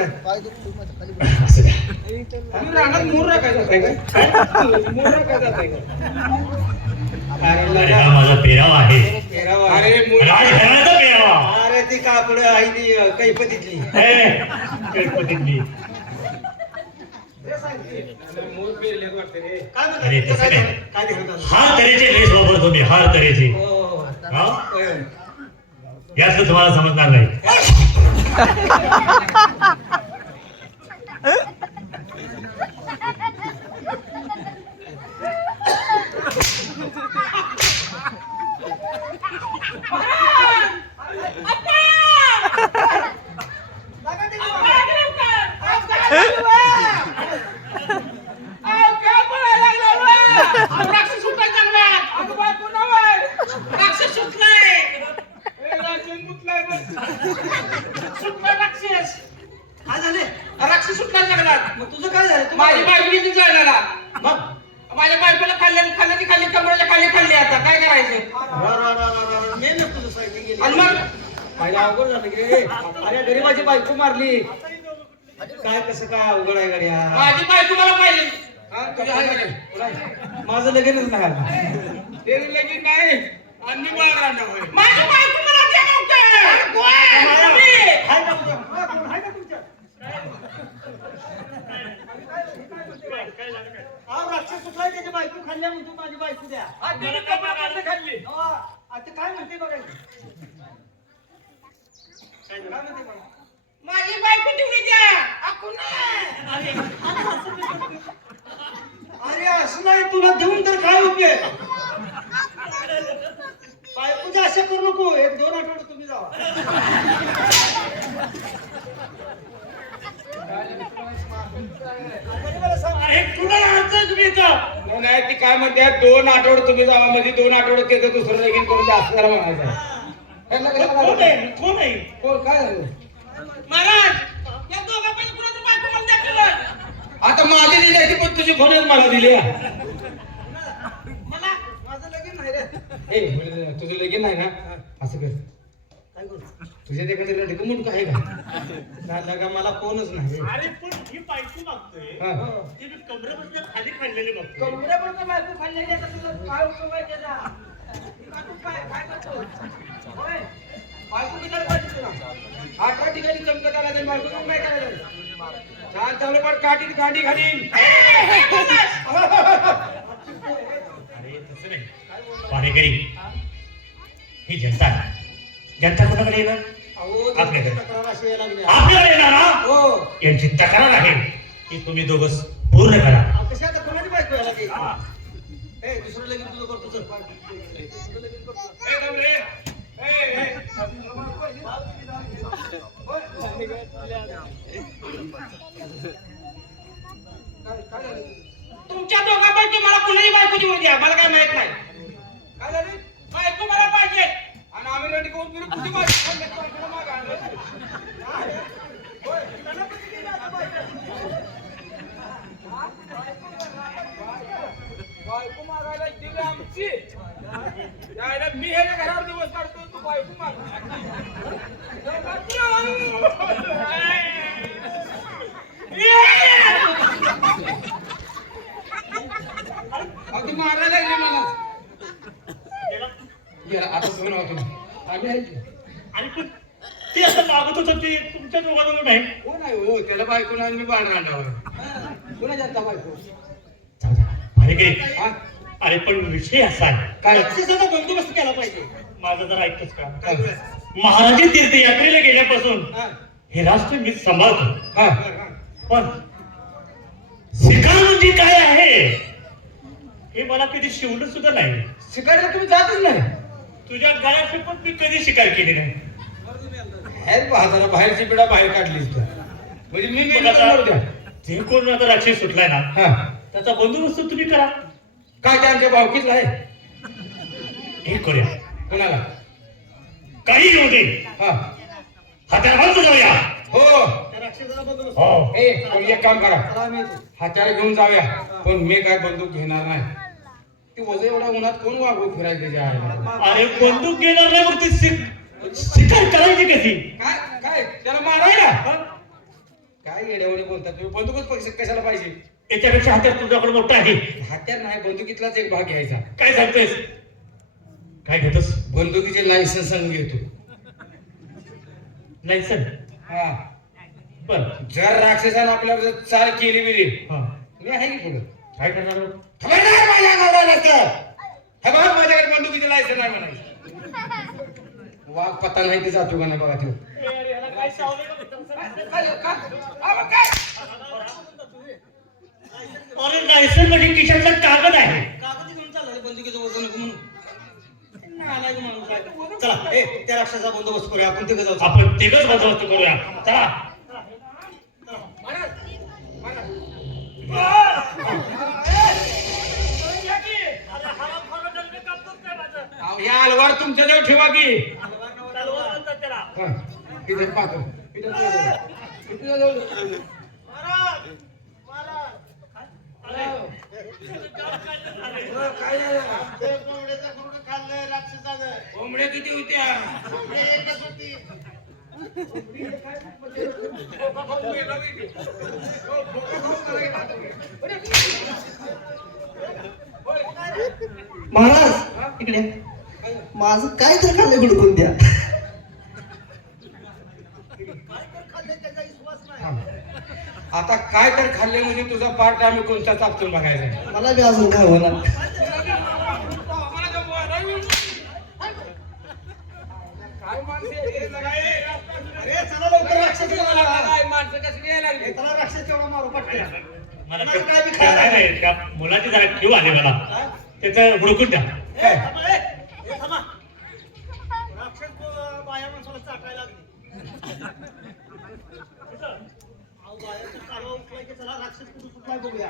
लागलाय असं द्या. आणि रानात मोर राखायचा काय मोर राखायचा काय अरे हा माझा पेरावा आहे. अरे घराचा पेरावा. अरे ती कापड आहे ती कैपतीतली गणपतीतली. मोर पेरले वाटते रे अरे तसं नाही. काय दिसत हार तऱ्हेचे ड्रेस वापरतो मी, हार तऱ्हेचे. हा? यातलं तुम्हाला समजणार नाही. काय झाले राक्षस सुटला लागला. मग तुझं काय झालं माझी बायको किती जायला मग माझ्या बायकोला खाल्ली कमराच्या खाली खाल्ली. आता काय करायचं? मेहनत तुझं साहित्य गेली आणि मग पहिला अवघड झालं की रे अरे गरीबाची बायको मारली काय कसं काय अवघड आहे गड्या माझी बायको मला पाहिजे. हा, तुझं आहे का नाही? माझं लगेच नाही आलं. ते लगीन नाही आणि मी बाळरांडा होय. माझी बायको मला द्या लवकर. गोळ्या, आहे तुम्ही. का तुझ्या? हा, कोण आहे का तुमच्या? अहो, राक्षस सुटलाय त्याची बायको खाल्ल्या म्हणतो माझी बायको द्या आणि तिने कमरापासून खाल्ली. अहो, आता काय म्हणते बघायचं काय म्हणते बघा माझी बायको तेवढी द्या. आपण नाही. अरे असं नाही तुला देऊन तर काय उपयोग बायकोच्या अशा करू नको 1-2 आठवडे तुम्ही जावा अरे कुणाला आणताय तुम्ही इथं? नाही ती काय म्हणते 2 आठवडे तुम्ही जावा म्हणजे 2 आठवडे त्याचं दुसरं लगीन करून द्या असं जरा म्हणायचं. कोण आहे? कोण आहे? कोण काय झालं महाराज या दोघांपैकी कुणाचं बायको मला द्या केलं. आता माझी दिली आहे ती पण तुझी फोनच मला दिली आहे. मला माझं लगीन नाही रे ए तुझं लगीन नाही ना असं कर काय करू तुझ्या एखाद्या ढिकमुट आहे का झालं का मला कोणच नाही अरे पण ही बायको बघतोय हा. ती मी कमरेपासून खाली खाल्लेली बघतोय. कमरेपर्यंत बायको खाल्लेली आता तुला काय उपयोग आहे त्याचा बायको काय करतो होय बायको किती पाहिजे तुला 18 ठिकाणी चमकत आला तर बायको मग काय करायचं छान चांगलं पण काठीत काठी घालीन. अरे तसं नाही. पाणेकरी ही जनता आहे. जनता कोणाकडे येणार? अहो आपल्याकडे. तक्रार अशी यायला लागली आपल्याला येणार ना? हो यांची तक्रार आहे की तुम्ही दोघं पूर्ण करा. कशी आता कोणाची बायको यायला लागली ए दुसरं लगीन तुझं करतो चल दुसरं लगीन करतो ए, डबरे. ए, ए. काय झालं तुमच्या दोघांपैकी मला कुणाची बायको देऊ द्या मला काय माहित नाही. काय झालं बायको मला पाहिजे आणि आम्ही रेडी करून फिरू तुझी बायको बायकोला मागं आणलं. होय गणपती गेला आता बायको बायको मागायला दिली आमची यायला मी हे घरावर दिवस काढतो तू बायको माग अगदी मारायला लागली मला गेला आता दोन होतो आम्ही आहे की. आणि पण ते असं मागत होतं ते तुमच्या दोघांना नाही. कोण आहे हो त्याला बायको नाही मी बाण रांडावर कोणाची आता बायको पाणेकरी हा? अरे पण विषय असा आहे. काय राक्षसाचा बंदोबस्त केला पाहिजे माझं जरा ऐकतच का? काय करू? महाराजी तीर्थयात्रेला गेल्यापासून हा, हे राष्ट्र मी सांभाळतो. हा हा. पण शिकार म्हणजे काय आहे हे मला कधी शिवलं सुद्धा नाही. शिकायला तुम्ही जातच नाही तुझ्या गळ्याची पण मी कधी शिकार केली नाही. हे जरा बाहेरची पिढा बाहेर काढली म्हणजे मी मग मेली आता करणार द्या जे कोण आता राक्षस सुटलाय ना हा त्याचा बंदोबस्त तुम्ही करा. काय ते आमच्या भावकीच आहे हे करूया. कोणाला काही घेऊ दे. हा हाताला बांधून जाऊया. हो त्या राक्षसाचा बंदोबस्त हो. ए पण एक काम करा चला आम्ही येतो. हाताला घेऊन जाऊया पण मी काय बंदूक घेणार नाही ती वजन एवढ्या उन्हात कोण वागवू फिरायचं त्याच्या आईला अरे बंदूक घेणार नाही मग ती शिकार करायची कशी? काय काय त्याला मारायला काय येड्यावाने बोलतात तुम्ही? बंदूकच पैसे कशाला पाहिजे? याच्यापेक्षा हत्यार तुझ्याकडे मोठा आहे. हत्यार नाही, बंदुकीतलाच एक भाग घ्यायचा. काय सांगतोयस? काय घेतोस? बंदुकीचे लायसन्स सांगून घेतो. लायसन? हा, बर. जर राक्षसानं आपल्यावर जर चाल केली बिली, हा. मी आहे की पुढं. काय करणार आहोत? खबरदार माझ्या गावाला नसतं. हे बघ, माझ्याकडे बंदुकीचे लायसन नाही म्हणायचं. वाघ पत्ता नाही ते जातो का नाही बघा तो. अरे लायसन म्हणजे खिशातला कागद आहे. कागद घेऊन चालला बंदुकीचं वजन नको म्हणून. नालायक माणूस आहे. चला ए त्या राक्षसाचा बंदोबस्त करूया आपण तिघं जाऊ. आपण तिघच बंदोबस्त करूया. चला. अहो, या अलवार तुमच्या जवळ ठेवा की. हा, इथं पाहतो. इथं पाहतो. इथं जाऊ. काय झालं? कोंबड्या किती होत्या? महाराज इकडे माझं काय तर खाल्लं गुडकून द्या. आता काय तर खाल्ले म्हणजे तुझा पार्ट आम्ही कोणता चापतून बघायचा. मला बी अजून काय होणार. काय माणसे अरे चला लवकर राक्षस यायला लागला. काय माणसं कशी यायला लागली? चला राक्षस तेवढा मारू पटकन. मला मला काय बी त्या- खायला नाही, नाही, त्या मुलाची जरा क्यू आली मला. त्याचं हुडकून द्या. राक्षस बाया माणसाला चाटायला लागली. अहो, बायाचं कालवा उचलाय की चला राक्षस कुठं सुटलाय बघूया.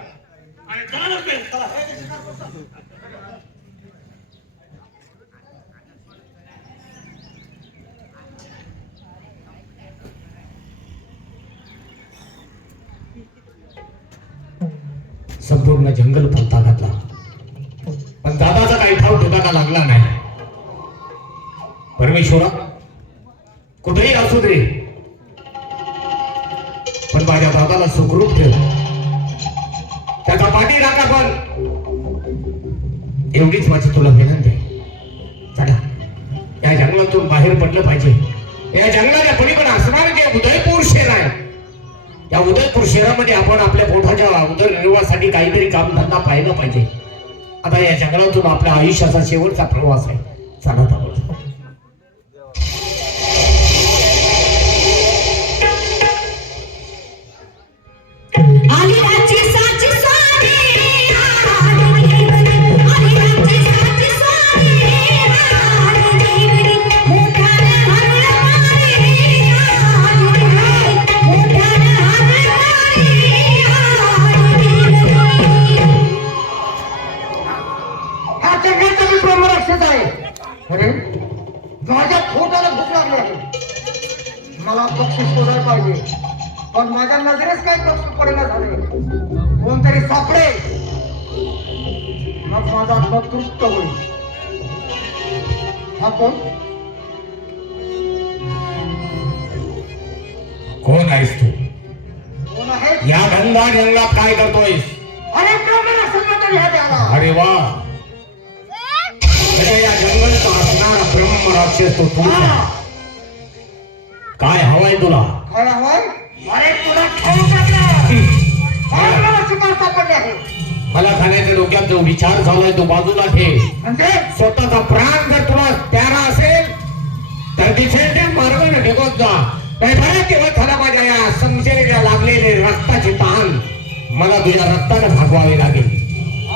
आणि चला लवकर. चला हे जे शिकार करतो. संपूर्ण जंगल फलता घातला, पण दादाचा काही ठाव ठिकाणा लागला नाही. परमेश्वरा कुठेही असू दे, पण माझ्या दादाला सुखरूप ठेव. त्याचा पाठी राखा. पण एवढीच माझी तुला विनंती आहे. चला, या जंगलातून बाहेर पडलं पाहिजे. या जंगलाच्या पलीकडे असणारे जे उदयपूर शहर आहे, या उदयपूर शहरामध्ये आपण आपल्या पोटाच्या उदरनिर्वाहासाठी काहीतरी कामधंदा पाहिलं पाहिजे. आता या जंगलातून आपल्या आयुष्याचा शेवटचा प्रवास आहे. चला दादा. हा जंगलचा मी ब्रह्मराक्षस आहे. अरे माझ्या पोटाला भूक लागली आहे. मला बक्षीस शोधायला पाहिजे, पण माझ्या नजरेच काही बक्षीस पडेना झाले. कोणतरी सापडे, मग माझा आत्मा तृप्त होईल. हा कोण? कोण आहेस तू? कोण आहे? या गंगा जंगलात काय करतोयस? अरे ब्रह्मराक्षस ह्या द्याला. अरे वा, या जंगलचा असणारा ब्रह्म राक्षस तो तू. काय हवाय तुला? काय हवाय? अरे तुला खाऊन टाकला. मला खाण्याच्या डोक्यात जो विचार झालाय तो बाजूला ठेव. म्हणजे स्वतःचा प्राण जर तुला प्यारा असेल तर दिसेल मार्गाने ढेकत जा. नाही तेव्हा झाला माझ्या या संशयाला लागलेले रक्ताची तहान मला तुझ्या रक्ताने भागवावी लागेल.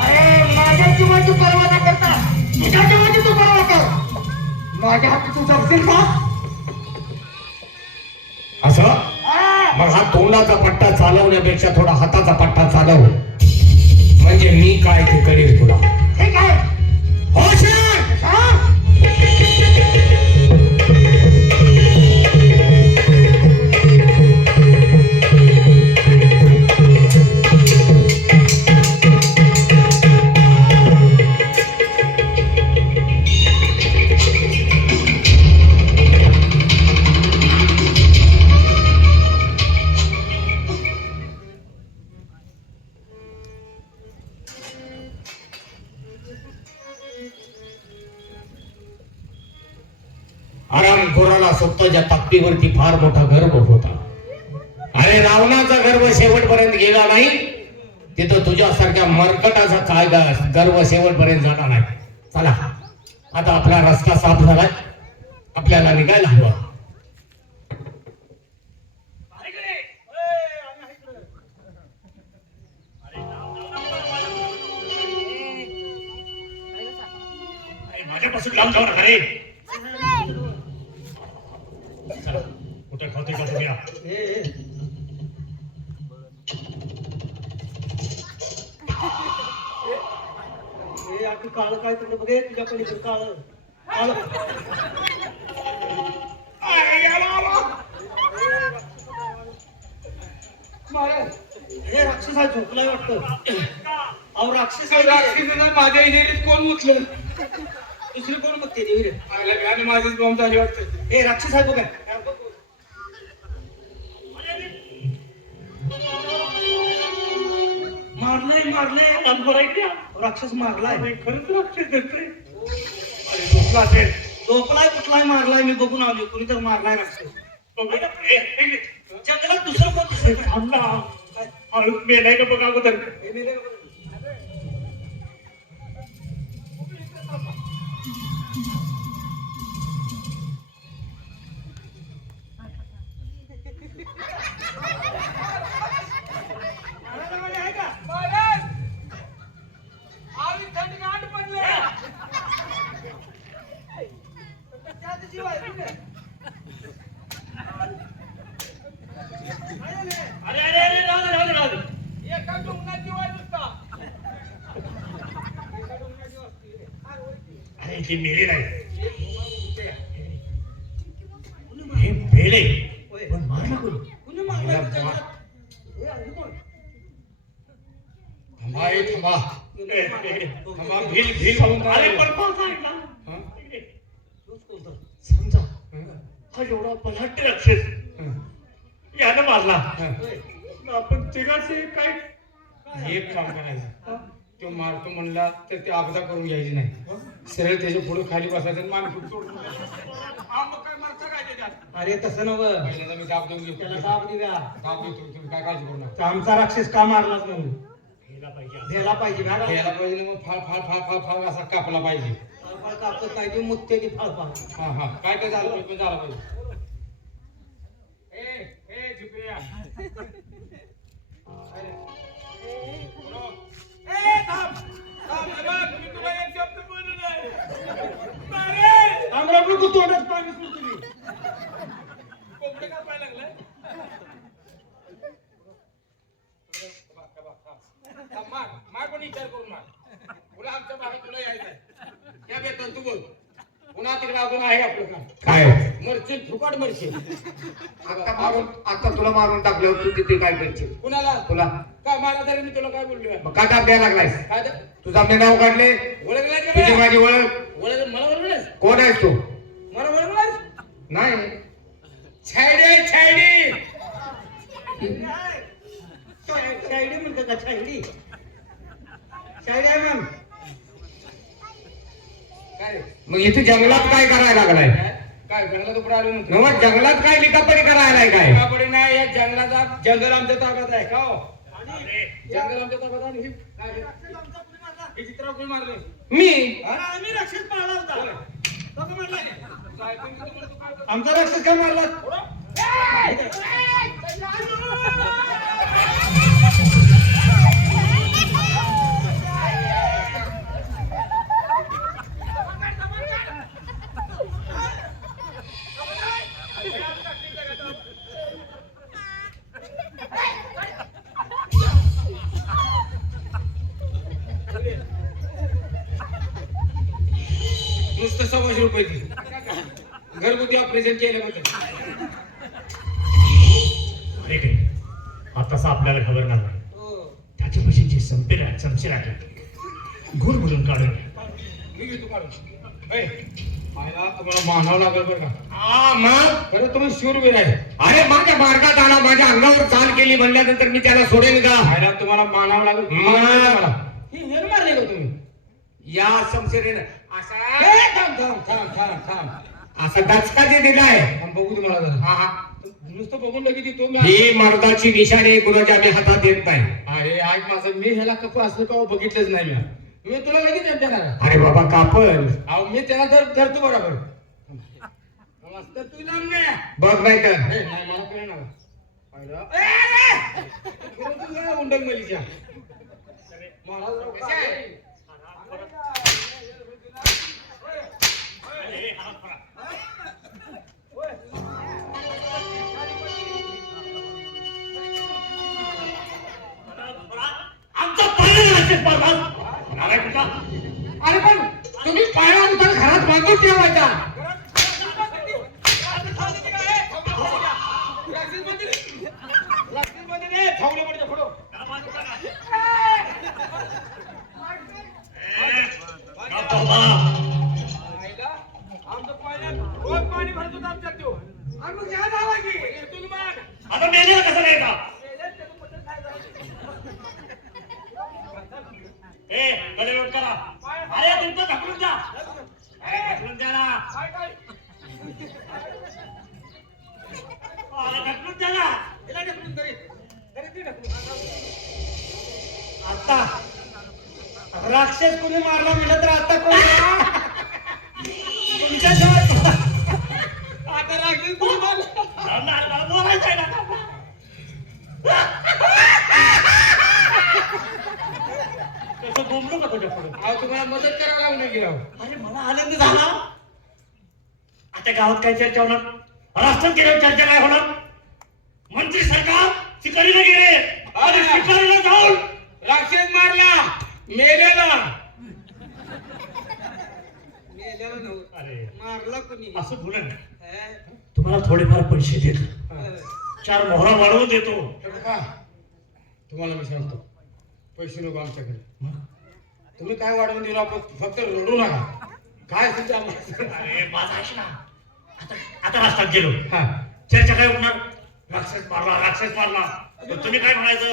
अरे माझ्या जीवाची पर्वा न करता तुझ्या जीवाची तू पर्वा कर. माझ्या हाती तू जगशील का? असं मग हा तोंडाचा पट्टा चालवण्यापेक्षा थोडा हाताचा पट्टा चालव, म्हणजे मी काय ते करेल तुला. ठीक आहे. आरामखोराला स्वतःच्या ताकदीवरती फार मोठा गर्व होता. अरे रावणाचा गर्व शेवटपर्यंत गेला नाही, तिथं तुझ्यासारख्या मरकटाचा काय गर्व शेवटपर्यंत जाणार नाही. चला आता आपला रस्ता साफ झालाय, आपल्याला निघायला हवा. माझ्यापासून लांब जाऊ नका रे. चला कुठे खातोय का तुम्ही? आपली काळ काय तुला बघे तुझ्या पलीकडे काळ काळ हे राक्षस आहे झोपलाय वाटतं. अहो राक्षस आहे. माझ्या इजेरीत कोण उचलं? दुसरी कोण बघते देवी रे? आणि माझीच बॉम्ब झाली वाटतं. हे राक्षस आहे बघ काय. मारलाय राक्षस मारलाय. खरंच राक्षस दिसतोय. अरे झोपला असेल. झोपलाय कुठलाय मारलाय मी बघून आलो. कुणी तर मारलाय राक्षस. जंगलात दुसरं कोण दिसत नाही. थांब ना. हळूच मेलाय का बघा अगोदर. हे मेले का बघ. आहे का? त्यात जीव आहे कुठे? अरे अरे अरे राहू दे, राहू दे, राहू दे. अरे ती मेली नाही. हे मेले पण मारला कोणी? कुणी मारलाय जंगलात? हे आहे कोण? थांबा ए, थांबा. थांबा, भील भील घालून अरे पण कोण सांगितलं? हं? तूच बोलतो. समजा हं? हा एवढा बलाढ्य राक्षस हं? यानं मारला. हं? आपण तिघांचे काय? एक काम करायचं, तो मारतो म्हणला तर ते आपदा करून घ्यायची नाही. सरळ त्याच्या पुढे खाली बसायचं आणि मान पुढे सोडून अरे तसं नव पहिल्यांदा मी दाब देऊन त्याला घेतो. दाब दिव्या. दाब देतो, तुम्ही काय काळजी करू नका. आमचा राक्षस का मारलाच म्हणून हेला पाहिजे. भेला पाहिजे भेला यायला पाहिजे ना, मग फाळ फाळ फाळ फाळ फाळ असा कापला पाहिजे. फळफळ कापत पाहिजे मुत्तेची फळफळ. हा हा, काय काय झालं पाहिजे, पण झालं पाहिजे. ए ए झुपऱ्या. आम्हाला बघू तोंडात पाणी सुटली. मार कोणी विचार करून मार. पुन्हा आमच्या भागात तुला यायचंय. या बेटा तू बोल. पुन्हा तिकडे अजून आहे आपलं काम. काय मरशील, फुकट मरशील. आता तुला मारून टाकल्यावर तू तिथे काय करशील? कुणाला? तुला. काय मारा तरी मी तुला काय बोललो? मग काय दाब द्यायला लागलायस? काय तुझं आपले नाव काढले, ओळखलं तुझी माझी ओळख. ओळख मला ओळखलंस? कोण आहेस तू? मला ओळखलंस? नाही. छायडी छायडी. शायडी म्हणतो का? शायडी शायडी आहे मग. काय मग इथे जंगलात काय करायला लागलाय? काय जंगलात उपडा आलो म्हणतो. मग जंगलात काय लिकापडी करायलाय? काय लिकापडी नाही, या जंगलाचा जंगल आमच्या ताब्यात आहे का हो? जंगल आमच्या ताब्यात आहे. हे चित्र कोणी मारले? मी. अरे आम्ही राक्षस पाळला होता. तो का मारला? आमचा राक्षस का मारला? नुसतं 100 रुपये दे. घरगुती ऑपरेशन केलं होतं. अरे काय आताच आपल्याला खबर नाही. त्याच्या पैशाची समशेर आहे घोर म्हणून काढून मी घेतो काढून. मला तुम्हाला मानावं लागेल बरं का? मग खरं तुम्ही शूरवीर आहे. अरे माझ्या मार्गात आला, माझ्या अंगावर चाल केली म्हणल्यानंतर मी त्याला सोडेन का? तुम्हाला मानावं लागेल. मला ही वेळ मारले का तुम्ही? या समशेरीने असा थांब थांब थांब थांब थांब. असा दचका जे दिलाय बघू तुम्हाला जरा हा हा नुसतं बघून लगेच येतो मी. ही मर्दाची निशाणी कुणाच्या आम्ही हातात देत नाही. अरे आज माझं मी ह्याला कप असलं का बघितलंच नाही मी तुला लगेच देणार. अरे बाबा कापल अहो मी त्याला धरतो बरोबर. मस्त तू लांब नाही. बघ नाही तर नाही मला कळणार. उंडक मलीच्या आमचा पहिला राक्षस मारला. नालायक कुठला? अरे पण तुम्ही पाया उतर घरात बांधून ठेवायचा. आता मेलेला कसं नाही का? कलेवट करा. अरे तुमचं ढकलून जा. ढकलून द्या ना. अरे ढकलून द्या ना. आता राक्षस कोणी मारला म्हटलं तर आता कोण तुमच्या आता राक्षस कोणी मारला? मला बोलायचं आहे ना. कसं बोंबलो का तुझ्या पुढे? अहो तुम्हाला मदत करायला लागून गेला. अरे मला आनंद झाला. आता गावात काय चर्चा होणार? राष्ट्रात गेल्यावर चर्चा काय होणार? मंत्री सरकार शिकारीला गेले आणि शिकारीला जाऊन राक्षस मारला मेलेला. अरे मारला कोणी असं बोला ना. तुम्हाला थोडेफार पैसे देतो. 4 मोहरा वाढवून देतो. तुम्हाला मी सांगतो पैसे नको आमच्याकडे. तुम्ही काय वाढवून देऊ आपण फक्त रडू नका. काय तुमच्या अरे माझा ऐक ना. आता राष्ट्रात गेलो. हा चर्चा काय होणार? राक्षस मारला राक्षस मारला. तर तुम्ही काय म्हणायचं?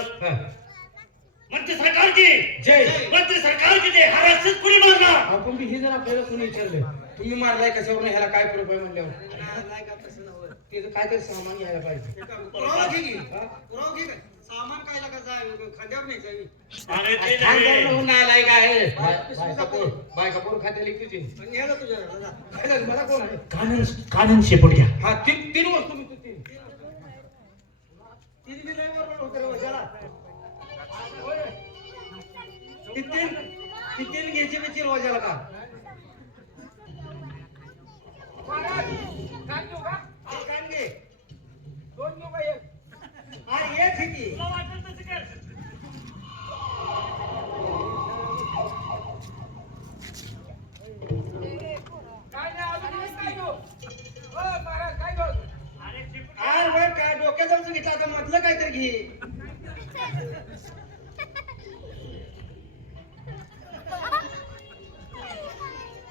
मंत्री सरकार की जय. मंत्री सरकार की जय. हा राक्षस कुणी मारला? आपण हे जर आपल्याला कोणी विचारलं तुम्ही मारलाय कशावरून ह्याला काय फरक आहे म्हणल्यावर त्याचं काय तरी सामान घ्यायला पाहिजे. पुरावा घे की. पुरावा घे काय? सामान काय लागा जाय खांद्यावर नाही जावी. अरे ते नाही. नालायक आहे. बायकापूर खात्याला तुझी पण न्यायला तुझ्या घराला जा. काय झालं मला कोण आहे? कानन शेपट घ्या. हा तीन वस्तू मी तीन तिने दिलंय बरोबर होतं रे वजाला. तीन घ्यायची मी रोजाला का कान घे. 2 घेऊ का 1? हा एक आहे की. तुला वाटेल तसं कर. काय नाही अजून काय घेऊ? हो महाराज काय घेऊ? अरे शेपट आर वर काय डोक्यात जाऊन घेतला आता मधलं काहीतरी घे.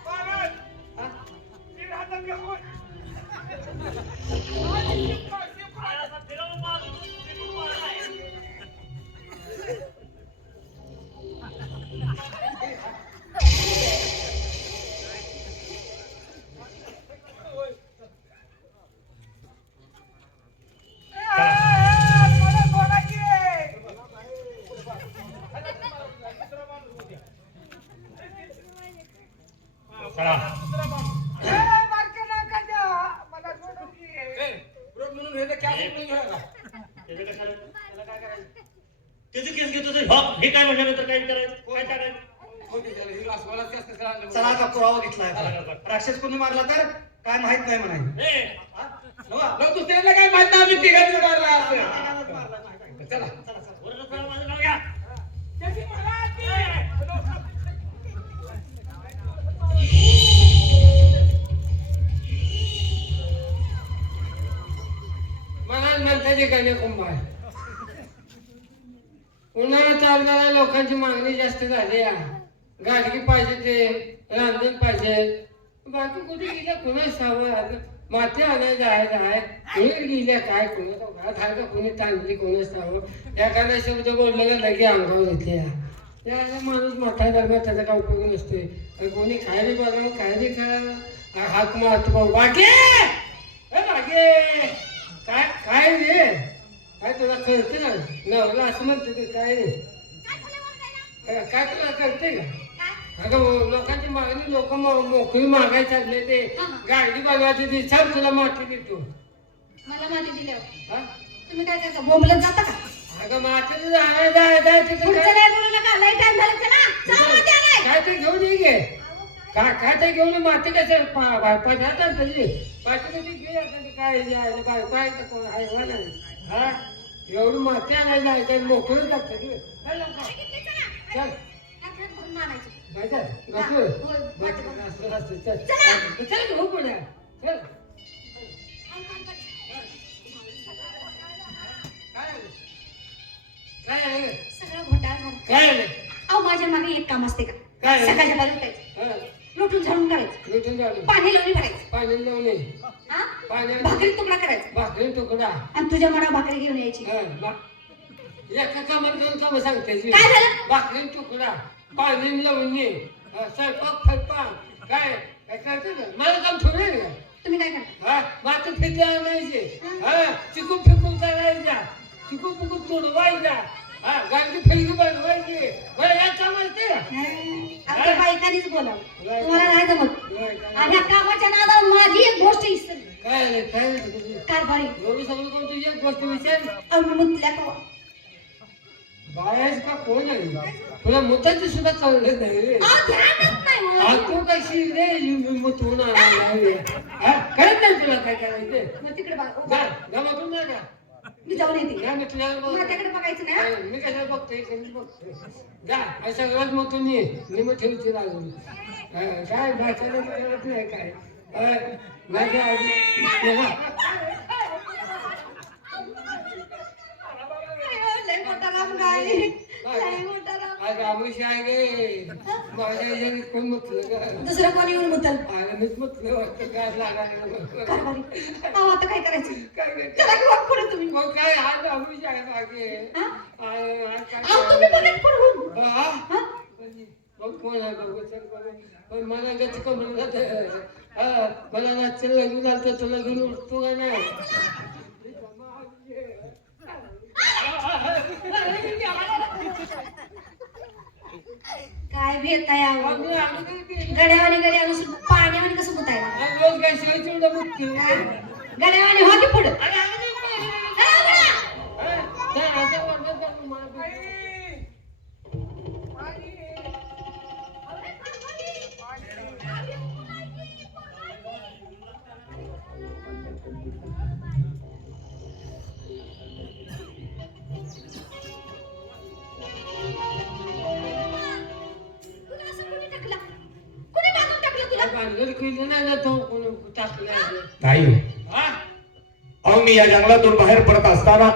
महाराज तीन हातात घेऊन. असा फिरवून मार. फिरवून मारायला. मला बोलायची आहे. चला. मार्के नका द्या. मला सोडून घे. म्हणून हे कॅश म्हणून घ्या का त्याचं कशाला? त्याचं केस घेतो तर हे काय म्हणल्यानंतर काय करायचं? काय करायचं? चला आता पुरावा घेतलाय. राक्षस कोणी मारला तर काय माहित नाही म्हणाय. ए, दुसऱ्याला काय माहित नाही आम्ही तिघांनी मारला असं. चला वरनं चला, माझं नाव घ्या. त्याची मला मला नंतरची कन्याकुंभ आहे. उन्हाळा चालणाऱ्या लोकांची मागणी जास्त झाली आहे. गाडगी पाहिजे ते रांधण पाहिजे. बाकी कुठे गेल्या कुणाच सावं माती आणायला जायचं आहे. कुणी गेल्या काय कुणाचं घरात आहे का कुणी तांदली कोणाच सावं एखादा शब्द बोललं का लगे अंगावर घेतले. त्या माणूस मोठा दरम्यान त्याचा काय उपयोग नसतोय. कोणी काय बी बघावं काय बी खावं हाक मारतो भाऊ बागे ए बागे काय काय रे काय तुला कळतं ना नवरा असं म्हणतो ते काय रे काय तुला कळतंय का अगं लोकांची मागणी लोक मोकळी मागायला चालले ते गाडी बघायची ती छान तुला माती देतो मला माती दिल्यावर हा तुम्ही काय करता बोंबलत जाता का अगं मातीचं जाय तिथं पुढचं काय नाही बोलू नका लई टाइम झाला चला चला माती आलाय काय ते घेऊन ये गे काय ते घेऊन ये, माती कसं पदार्थ तरी पाठी कधी घे आता ते काय जायला काय का कोण आहे मला हा एवढी माती आणायला जायचं मोकळं जातं रे चल लवकर. चल हात भरून मारायचं. बायचा हा, गप्प होय, वाटतं. चल चल घेऊ पुढे चल काय आहे रे? सगळं घोटाळा झाला. काय आहे रे? अहो माझ्या मागे एक काम असते का काय? सकाळच्या बाजू उठायचं हा, लुटून झाडून करायचं लुटून जाऊ पाणी लावून भरायचं पाणी लावणे हा पाणी भाकरी तुकडा करायचा भाकरी तुकडा आणि तुझ्या मना भाकरी घेऊन यायची एका कामात दोन कामं सांगते काय झालं? भाकरी तुकडा पाणी लावणे स्वयंपाक फरपाक काय काय करते ना मला काम थोडे रे तुम्ही काय करता हा मात्र फिटे आणायचे हा चिकून फिकून करायचा चिकून फिकून तोडवायचा हा गाडीची फिरकी बनवायची बरं या कामाला ते आमच्या बायकांनीच बोलावं तुम्हाला नाही जमत आणि ह्या कामाच्या नादावर माझी एक गोष्ट विसरली काय रे काय रे? कारभारी एवढी सगळं कोण तुझी एक गोष्ट विचार अहो मुतल्या कवा बायाच का कोण आहे तुला मुताची सुद्धा कळलं नाही रे अहो, ध्यानच नाही मला. तू कशी रे मुतून कळत नाही तुला काय करायचं मग तिकडे बघा. जा जमातून जा का मी जाऊन येते या मित्राला बघ. माझ्याकडे बघायचं नाही हा? मी कशाला बघतोय कधी बघतोय जा अशा घरात मग तुम्ही मी मग ठेवते अजून काय भाषाला कळत नाही काय माझ्या लय मोठा राम गाय लय मोठा राम आज आमुष आहे गे माझ्या याच्यात कोण म्हटलं का दुसरं कोणी येऊन मुतल अरे मीच म्हटलं वाटतं काय लागायला कारभारी अहो आता काय करायचं काय चला की वाट पुढे तुम्ही मग काय आज आमुष आहे मागे हा? आज काय अहो तुम्ही बघा पुढे हा? हा? मग कोण आहे बघू चल बघू. पण मला गच कमल मला रातचं लग्न झालं तर तुला घेऊन उठतो का नाही काय भेट आहे अहो आम्ही आम्ही काय केलं? गड्यावानी पाण्यावानी कसं मुतायला आज रोज काय शिवाय चिवडा मुक्ती गड्यावानी हो की पुढे अरे आम्ही नाही पाहिजे. असं वाटत नाही मला. भानगड केली नाही ना तो कोण टाकला नाही हो. अहो मी या जंगलातून बाहेर पडत असताना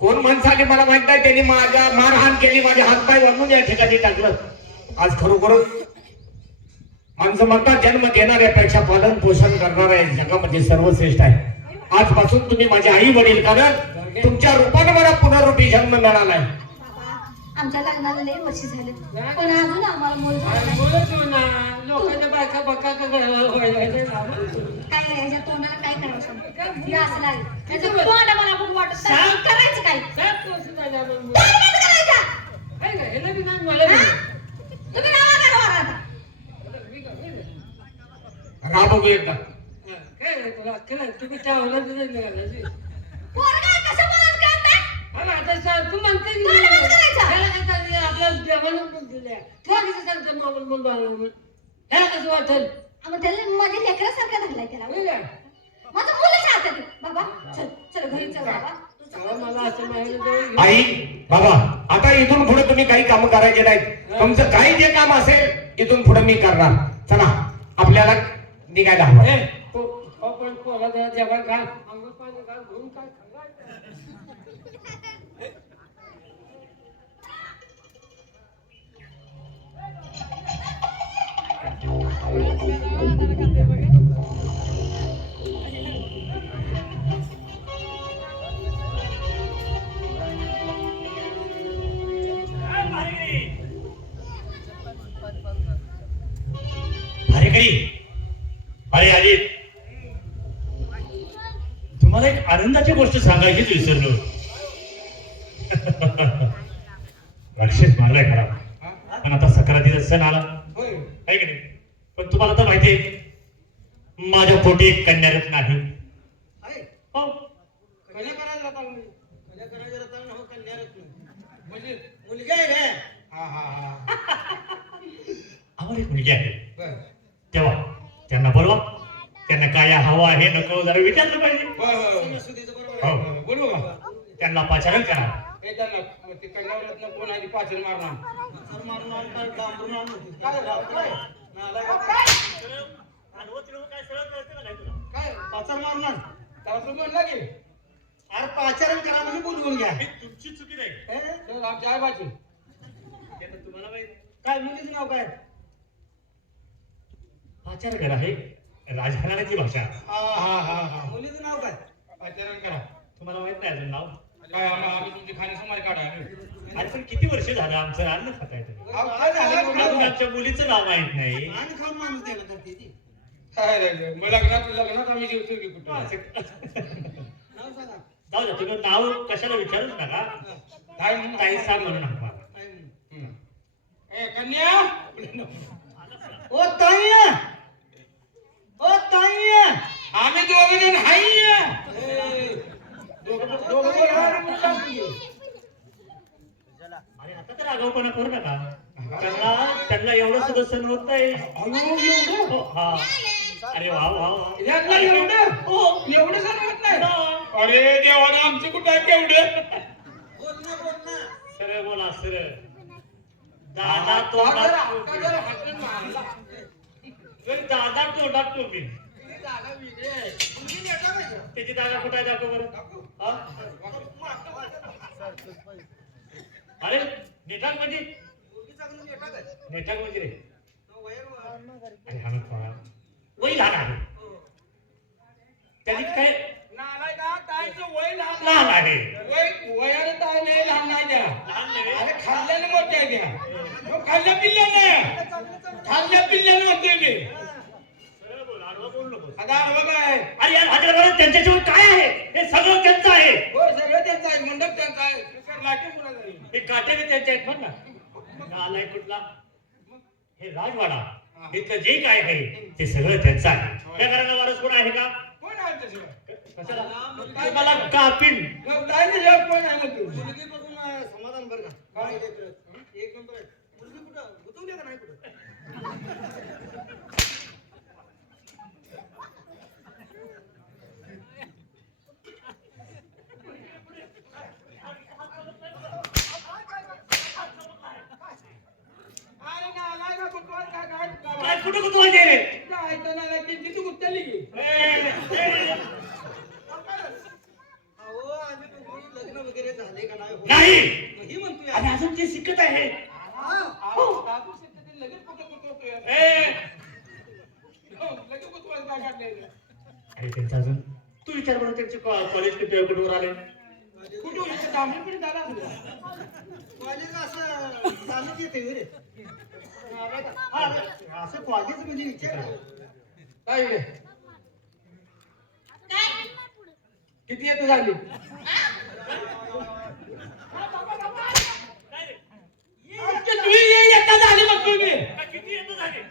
कोण माणसाने मला माहित नाही त्यांनी माझ्या मारहाण केली माझे हातपाय वाढून या ठिकाणी टाकलं आज खरोखरच माणसं म्हणतात जन्म देणाऱ्यापेक्षा पालन पोषण करणाऱ्या जगामध्ये सर्वश्रेष्ठ आहे आजपासून तुम्ही माझे आई वडील कारण तुमच्या रूपाने मला पुनरुपी जन्म मिळालाय आमच्या लग्नाला लय वर्ष झाले पण अजून आम्हाला मूल झालं नाही. बोलत हो ना लोकांच्या बायका बका का काय याच्या तोंडाला काय करावं सांग हे असं लागेल त्याचं तोंड मला बघू वाटत नाही. करायचं काय करायचं मला तुम्ही नावा करा आता रा बघू एकदा काय रे तुला अक्कल तुम्ही त्या होणार नाही पोरगा कसं बोलत काय आता? आता तू म्हणते की तोंड बंद करायचं. आपल्या देवानं पण दिल्या तुला कसं सांगतं मामूल बोल म्हणून ह्याला कसं वाटेल मग त्याला माझ्या लेकरासारखं धरलाय त्याला होय काय? माझं मुलंच हातात आहे. बाबा चल चल घरी चल बाबा तेव्हा मला असं माहिती जवळ आई बाबा आता इथून पुढे तुम्ही काही काम करायचे नाहीत तुमचं काही जे काम असेल इथून पुढे मी करणार चला आपल्याला निघायला हवं आपण पोला जेव्हा घाल अंग पाणी घाल घेऊन काय भारेकरी अरे अजित, तुम्हाला एक आनंदाची गोष्ट सांगायचीच विसरलो. राक्षस मारलाय खरा, पण आता सक्रातीचा सण आला होय आहे की नाही. पण तुम्हाला तर माहितीये माझ्या पोटी एक कन्यारत्न आहे. आहे हो, कन्या करायला जाता तुम्ही कन्या करायला जाता ना हो कन्यारत्न म्हणजे मुलगी आहे रे हा हा हा आम्हाला एक मुलगी आहे. बर तेव्हा त्यांना बोलवा, त्यांना काय हवं आहे नको जरा विचारलं पाहिजे. होय होय सुधीचं बरोबर हो. आहे बोलू का त्यांना पाचारण करा. हे त्यांना ते कन्यारत्न कोण आहे पाचन मारणार पाचन मारणार काय डांबरून आणून काय काय काय पाचन मारणार त्याला तू म्हणला की अरे पाचारण करा म्हणजे बोलवून घ्या तुमची चुकी नाही. हे आमच्या आई बाची तुम्हाला माहित काय मुलीचं नाव काय पाचारण आहे राजघराण्याची भाषा. हा हा हा हा मुलीचं नाव काय पाचारण करा तुम्हाला माहित नाही अजून नाव. काय आम्ही तुमची खाली समारी काढा अरे पण किती वर्ष झालं आमचं अन्न खाताय तुम्ही. काय झालं अजून आमच्या मुलीचं नाव माहित नाही. आणि खाऊन माणूस द्यायला करते ती काय रे मग लग्नात आम्ही जेवतो की कुठं नाव सांगा जाऊ द्या, तुम्ही नाव कशाला विचारूच नका. ताई साहेब म्हणून हाका. ए कन्या ओ ताई ओ ताई आम्ही दोघे जण हाय अरे आता तर आगाऊपणा करू नका. त्यांना एवढं सुद्धा सण होत नाही. हो, हा. अरे वा वा वा. एवढं सांगत नाही अरे देवाला आमचं कुठं आहे केवढं बोल ना सरळ बोला सरळ. दादा तोंडात टोपी. दादा तोंडात टोपी. त्याची जागा कुठं आहे दाखव बरं. हा? अरे नेटाक म्हणजे नेटाक म्हणजे रे. अरे हा मग पहा. वय लहान आहे. त्याची काय लहान आहे. वयाने ताय नाही लहान नाही द्या लहान नाही. अरे खाल्ल्याने मोठ्या आहे द्या खाल्ल्या पिल्ल्याने म्हणतोय मी सरळ बोल, आडवं बोलू नकोस. आता आडवं काय अरे यार हजरवाला त्यांच्याजवळ काय आहे हे सगळं त्यांचं आहे. हो सगळं त्यांचं आहे मंडप त्यांचा आहे लाटे मुलाचा आहे. हे काट्याने त्यांच्या आहेत म्हण ना. आलाय कुठला हे राजवाडा इथलं जे काय आहे ते सगळं त्यांचं आहे. त्या घराला वारस कोण आहे का? कोण आहे आमच्याशिवाय कशाला तुम्हाला कापीन. मग काय नाही जग कोण आहे मग तू मुलगी बघून समाधान बरं का काय एक नंबर आहे मुलगी कुठं गुतवली का नाही कुठं अरे नालाय का कुठं काय काय काय कुठं कुठं रे? काय तर नालाय किती गुतली की अहो आम्ही दोघी लग्न वगैरे झाले का नाही नाही. ही म्हणतोय आणि अजून ते शिकत आहे. दादू शेट्टी लगेच कुठं कुठवतोय लगेच कुठवायचं काय काढलंय अरे त्यांचं अजून तू विचार बरं त्यांचे कॉलेज कुठवर आले. कुठे होईल दामणीकडे झाला कॉलेज असं चालत येते रे असं कॉलेज म्हणजे विचार काय रे किती येत झाली झाली मग तुम्ही किती येतं झाले?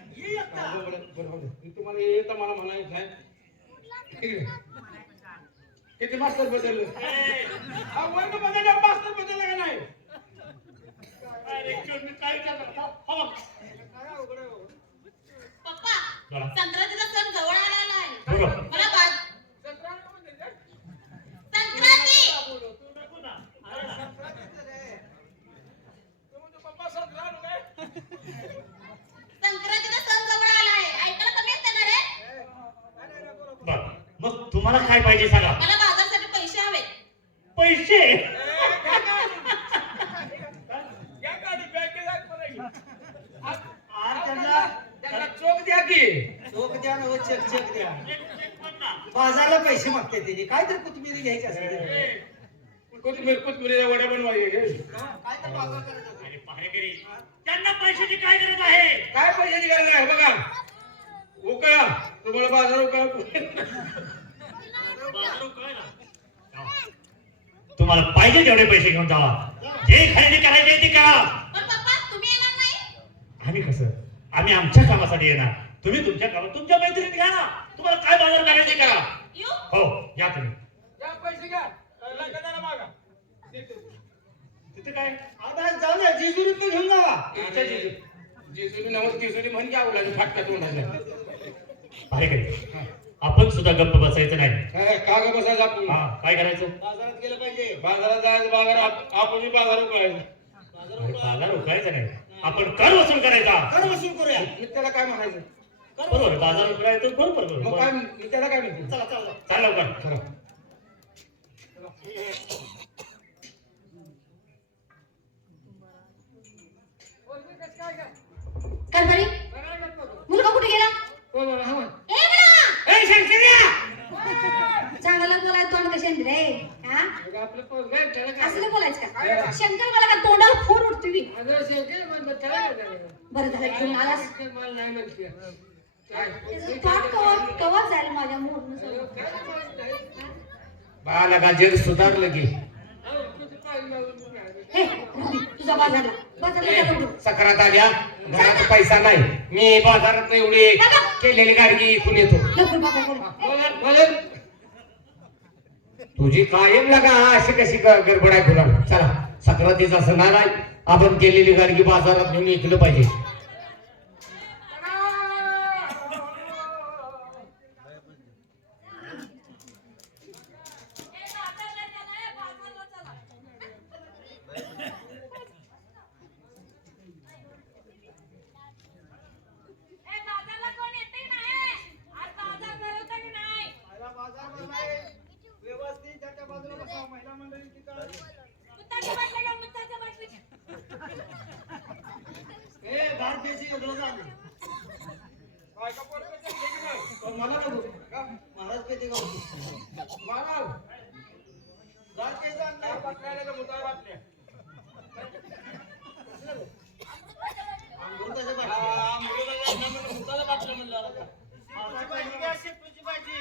तुम्हाला येतं मला म्हणायचं नाही किती मास्तर बदललं वर्ग बदलला मास्तर बदलला का नाही अरे मी काय विचारलं हा बघ. पप्पा बोला. संक्रांतीचा सण जवळ आलेला आहे. बरोबर. मला संक्रांती संक्रांतीचा सण जवळ आला आहे. ऐकायला कमी येतं ना रे? बरं. मग तुम्हाला काय पाहिजे सांगा. मला बाजारसाठी पैसे हवेत. पैसे. त्यांना चोख द्या की चोख द्या ना चेक चेक द्या बाजारला पैसे मागते त्यांनी काय तर कोथिंबीर घ्यायची असेल कोथिंबीर वड्या बनवायचे काय तर बाजार करायचा अरे पहारेकरी त्यांना पैशाची काय गरज आहे. काय पैशाची गरज आहे बघा उकळा तुम्हाला बाजार काय तुम्हाला पाहिजे तेवढे पैसे घेऊन जावा, जे खरेदी करायचे ते करा. पण पप्पा तुम्ही येणार नाही? आम्ही कसं, आम्ही आमच्या कामासाठी येणार, तुम्ही तुमच्या कामात तुमच्या मैत्रिणीत घ्या ना. तुम्हाला काय बाजार करायचे करा. येऊ? हो या तुम्ही. या पैसे घ्या लग्नाला मागा तिथे काय आता जाऊ द्या जेजुरीत पण घेऊन जावा. जेजुरी नव्हतं तिजुरी म्हण घ्या उलाजी फाटका तोंडाला. भाडेकरी, आपण सुद्धा गप्प बसायचं नाही. का ग बसायचं आपण? हा, काय करायचं? बाजारात गेलं पाहिजे. बाजारात जायचं बाजारात आपण बाजार उकळायचं. बाजार उकळायचा नाही, आपण कर वसूल करायचा. कर वसूल करूया. मी त्याला काय म्हणायचं? बरोबर, बाजार उकळायचं बरोबर मग बरोबर. काय मी त्याला काय म्हणते? चला चला चाल लवकर. काय बरी? मुलगा कुठे गेला? हो बाबा हा ए मुलगा! ए शंकर्या चांगला बोलाय तोंड कशाने रे? हा? आपलं पोरगा आहे, त्याला काय असं नाही बोलायचं का? शंकर मला का तोंडाला फोन उठतो मी. अगं शंकर म्हणलं त्याला काय करायचं? बरं झालं घेऊन आलास. मला नाही म्हणते काय त्याचं पाठ कवा जायला माझ्या मोडून सगळं. बाळा लगा जग सुधारलं की हे राहू दे, तुझा बाजारला बाजारला जा लवकर. सक्रात आल्या, घरात पैसा नाही, मी बाजारात एवढी केलेली गाडगी इथून येतो. लवकर बाजार कर. बोल तुझी कायम लगा अशी कशी गडबड आहे तुला. चला सक्रातीचा सण आहे, आपण केलेली गाडगी बाजारात घेऊन विकलं पाहिजे. व्यवस्थित त्याच्या बाजूला बसा. महिला मंडळी तिथं दार पेशी एवढं झालं. बायका पोरं पेशी घे की नाही? पण मला नको. का? महाराज पेटी का होती? महाराज दार पेशी आणलं. बाटल्या का मुद्दा बाटल्या? अमृताच्या बाटल्या. मुद्दाला बाटल्या म्हणलं आता. आमची पाहिजे की अशी तुझी पाहिजे?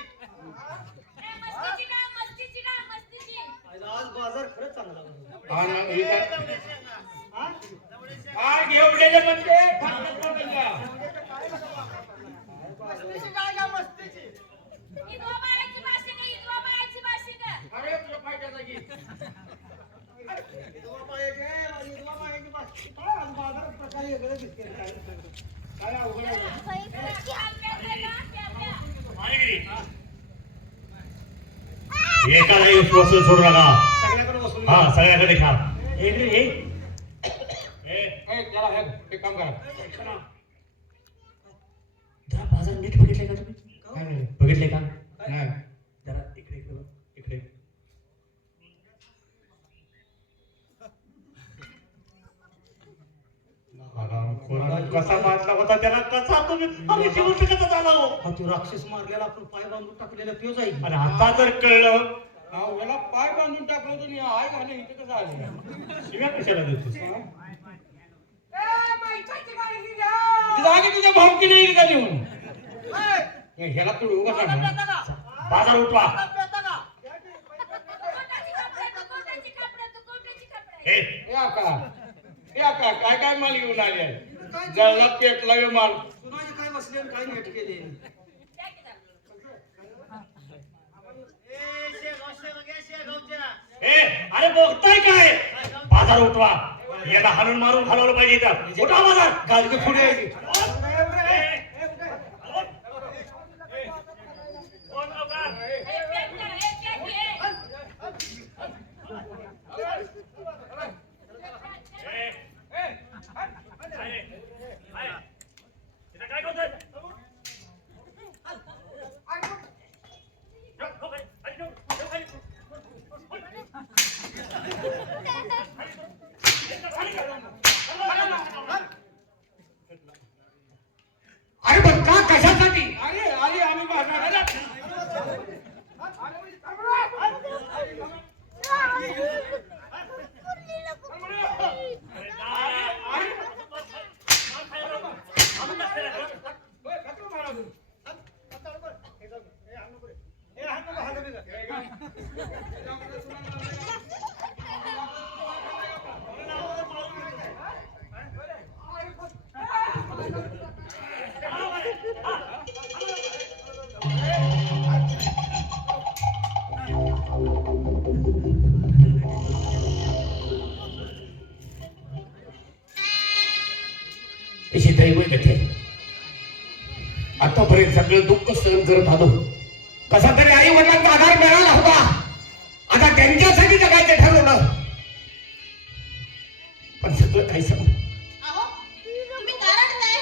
आज बाजार खरंच चांगला भरला. हा ना, हे काय? आज एवढे म्हणते फाटक पडला. अरे तुला फायद्याचा घे. विधवा पायाची आहे, आणि विधवा पायाची बाकी. काय आज बाजारात प्रकार वेगळे दिसते काय? काय अवघड आहे? भाडेकरी, एकाला वसूल सोडू नका. सगळ्याकडे वसूल हा, सगळ्याकडे खा. हे इकडे ये. त्याला हे काम करा. जरा बाजार नीट बघितले का तुम्ही? बघितले का? नाही. जरा इकडे इकडे बघ, इकडे. कसा मारला होता त्याला, कसा तुम्ही जिवंत कसा झाला हो? हा तो राक्षस मारलेला आपण पाय बांधून टाकलेला तो जाईल. आणि आता जर कळलं, याला पाय बांधून टाकलं तर आय घाले इथे कसं आले? शिव्या कशाला देतोस? जागे तुझ्या भावकी नाही का देऊन ह्याला तू उगा बाजार उठवा. हे काय काय माल घेऊन आले? जळला पेटला हे माल. कुणाचे काय बसले आणि काय नेट केले? अरे बघताय काय? बाजार उठवा. याला हाणून मारून हलवलं पाहिजे इथं. उठवा बाजार. गाडगे पुढे यायची. काय करतोय? अशी दैवत आहे. आतापर्यंत सगळं दुःख सहन करत आलो. कसा तरी आई वडिलांचा आधार मिळाला होता. आता त्यांच्यासाठी जगायचं ठरवलं. पण सगळं काही समज अहो तुम्ही का रडताय?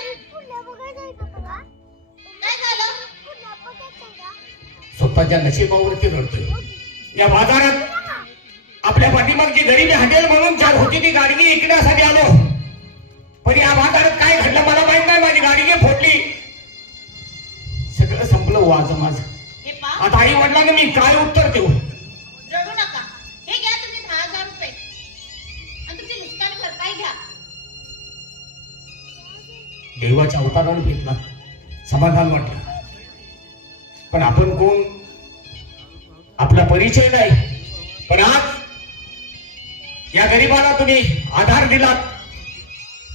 काय झालं? स्वतःच्या नशिबावरती रडतोय. या बाजारात आपल्या पाठीमागची गरीबी हटेल म्हणून चार होती ती गाडगी इकण्यासाठी आलो. पण या बाजारात काय घडलं मला माहित नाही. माझी गाडगी फोडली. सगळं संपलं वाज माझं. हे पा आता आई वडिलांना मी काय उत्तर देऊ? रडू नका. हे घ्या तुम्ही 10,000 रुपये आणि तुमची नुकसान भरपाई घ्या. देवाच्या अवतारानं भेटला. समाधान वाटलं. पण आपण कोण आपला परिचय नाही. पण आज या गरीबाला तुम्ही आधार दिला,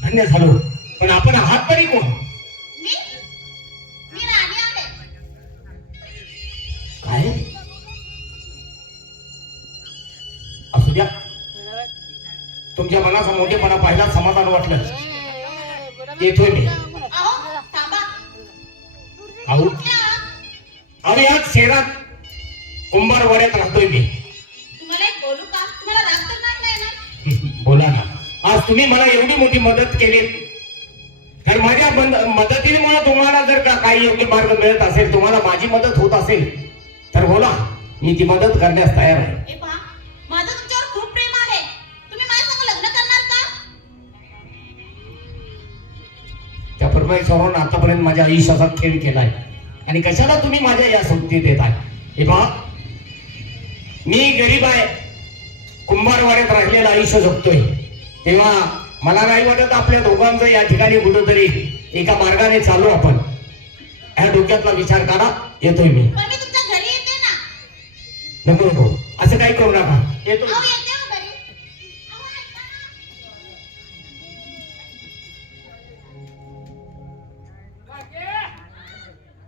धन्य झालो. पण आपण आहात तरी कोण? मी राणी आहे. काय असू द्या. तुमच्या मनाचा मोठेपणा पाहिला, समाधान वाटलं. येतोय मी. अहो थांबा. आऊ कुठल्या? अरे याच शहरात कुंभारवाड्यात राहतोय मी. तुम्हाला एक बोलू का? तुम्हाला राग तर नाही ना? बोला ना. आज तुम्ही मला एवढी मोठी मदत केली, तर माझ्या मदतीमुळे तुम्हाला जर का काही योग्य मार्ग मिळत असेल, तुम्हाला माझी मदत होत असेल, तर बोला. मी ती मदत करण्यास तयार आहे. हे पहा माझं तुमच्यावर खूप प्रेम आहे. तुम्ही माझ्यासंग लग्न करणार का? त्या परमेश्वरानं आतापर्यंत माझ्या आयुष्याचा खेळ केलाय आणि कशाला तुम्ही माझ्या या सोबती देताय? हे पहा, मी गरीब आहे, कुंभारवाड्यात राहिलेलं आयुष्य जगतोय. तेव्हा मला नाही वाटत आपल्या दोघांचं या ठिकाणी कुठंतरी एका मार्गाने चालू आपण. ह्या डोक्यातला विचार करा. येतोय मी. पण मी तुमच्या घरी येते ना. नको नको असं काही करू नका. येतो. अहो येते हो घरी. अहो ऐका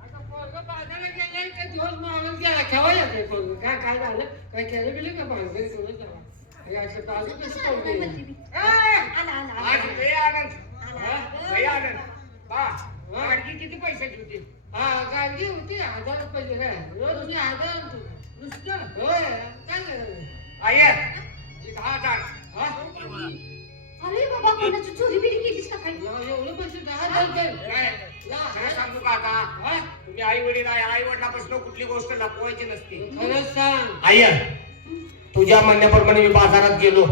आता पोरगं बाजारात गेलं का दिवस मागून गेला. केव्हा येते पोरगं? काय झालं? काय केलं बिलं का बाजारात तेवढं जावा. हे असं बाजू कसं काय पाहू म्हणते मी? दे? आला आला आज आला. लय आनंद. लय आनंद. बा, गाडगी किती पैशाची होती? हा गाडी होती 1,000 रुपये काय रोज मी 1,000 आणतो. नुसतं होय काय झालं? आई, हे 10,000. हा? अरे बाबा कोणाची चोरी बिरी केलीस का काही? एवढं पैसे 10,000 रुपये काय? खरं सांगू का आता? हा? तुम्ही आई वडील आहे. आई वडिलापासून कुठली गोष्ट लपवायची नसते. खरंच सांग. आई, तुझ्या म्हणण्याप्रमाणे मी बाजारात गेलो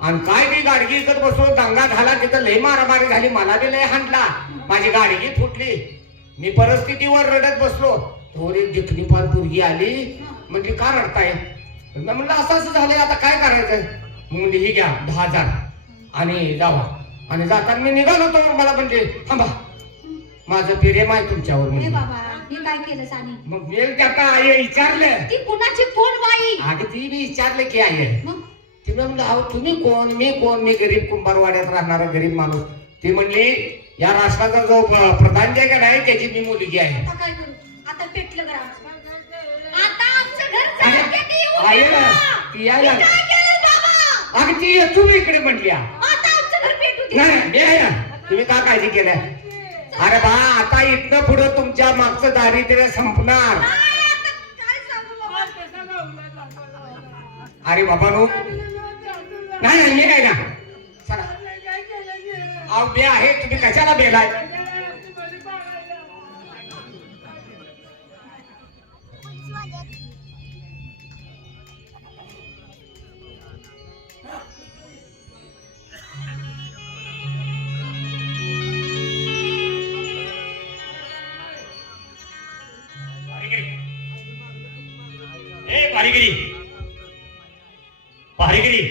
आणि काय मी गाडगी विकत बसलो. दंगा झाला, तिथं लय मारामारी झाली. मला बी लय हाणला. माझी गाडगी फुटली. मी परिस्थितीवर रडत बसलो. थोडी एक जिखणी पान पोरगी आली. म्हणजे का रडताय? म्हणलं असं असं झालंय, आता काय करायचंय? म्हणजे ही घ्या 10,000 आणि जावा. आणि जाताना मी निघालो होतो. मला म्हणजे थांबा, माझं प्रेम आहे तुमच्यावर. अरे म्हणजे बाबा मी काय केलं सानी? मग मी त्या आई विचारलं. ती कुणाची कोण बाई? अगं ती मी विचारलं की आहे. मग तिला म्हणलं अहो तुम्ही कोण? मी कोण? मी गरीब कुंभारवाड्यात राहणारा गरीब माणूस. ती म्हणली या राष्ट्राचा जो प्रधान जे का नाही त्याची मी मुलगी आहे. आता काय करू? आता पेटलं घर आमचं. आता आमचं घर चालते ती येऊ आहे नका. ना, ती यायला. मी काय केलं बाबा? अगं ती येतो मी इकडे म्हटली. आता आमचं घर पेटू दे. नाही मी आहे ना. तुम्ही का काळजी केलं? अरे बा, आता इथनं पुढे तुमच्या मागचं दारिद्र्य संपणार. नाही, आता काय सांगू बाबा? अरे बाबा नो, नाही नाही मी आहे ना. चला. अहो मी आहे, तुम्ही कशाला बेलाय? पारिगिरी पारिगिरी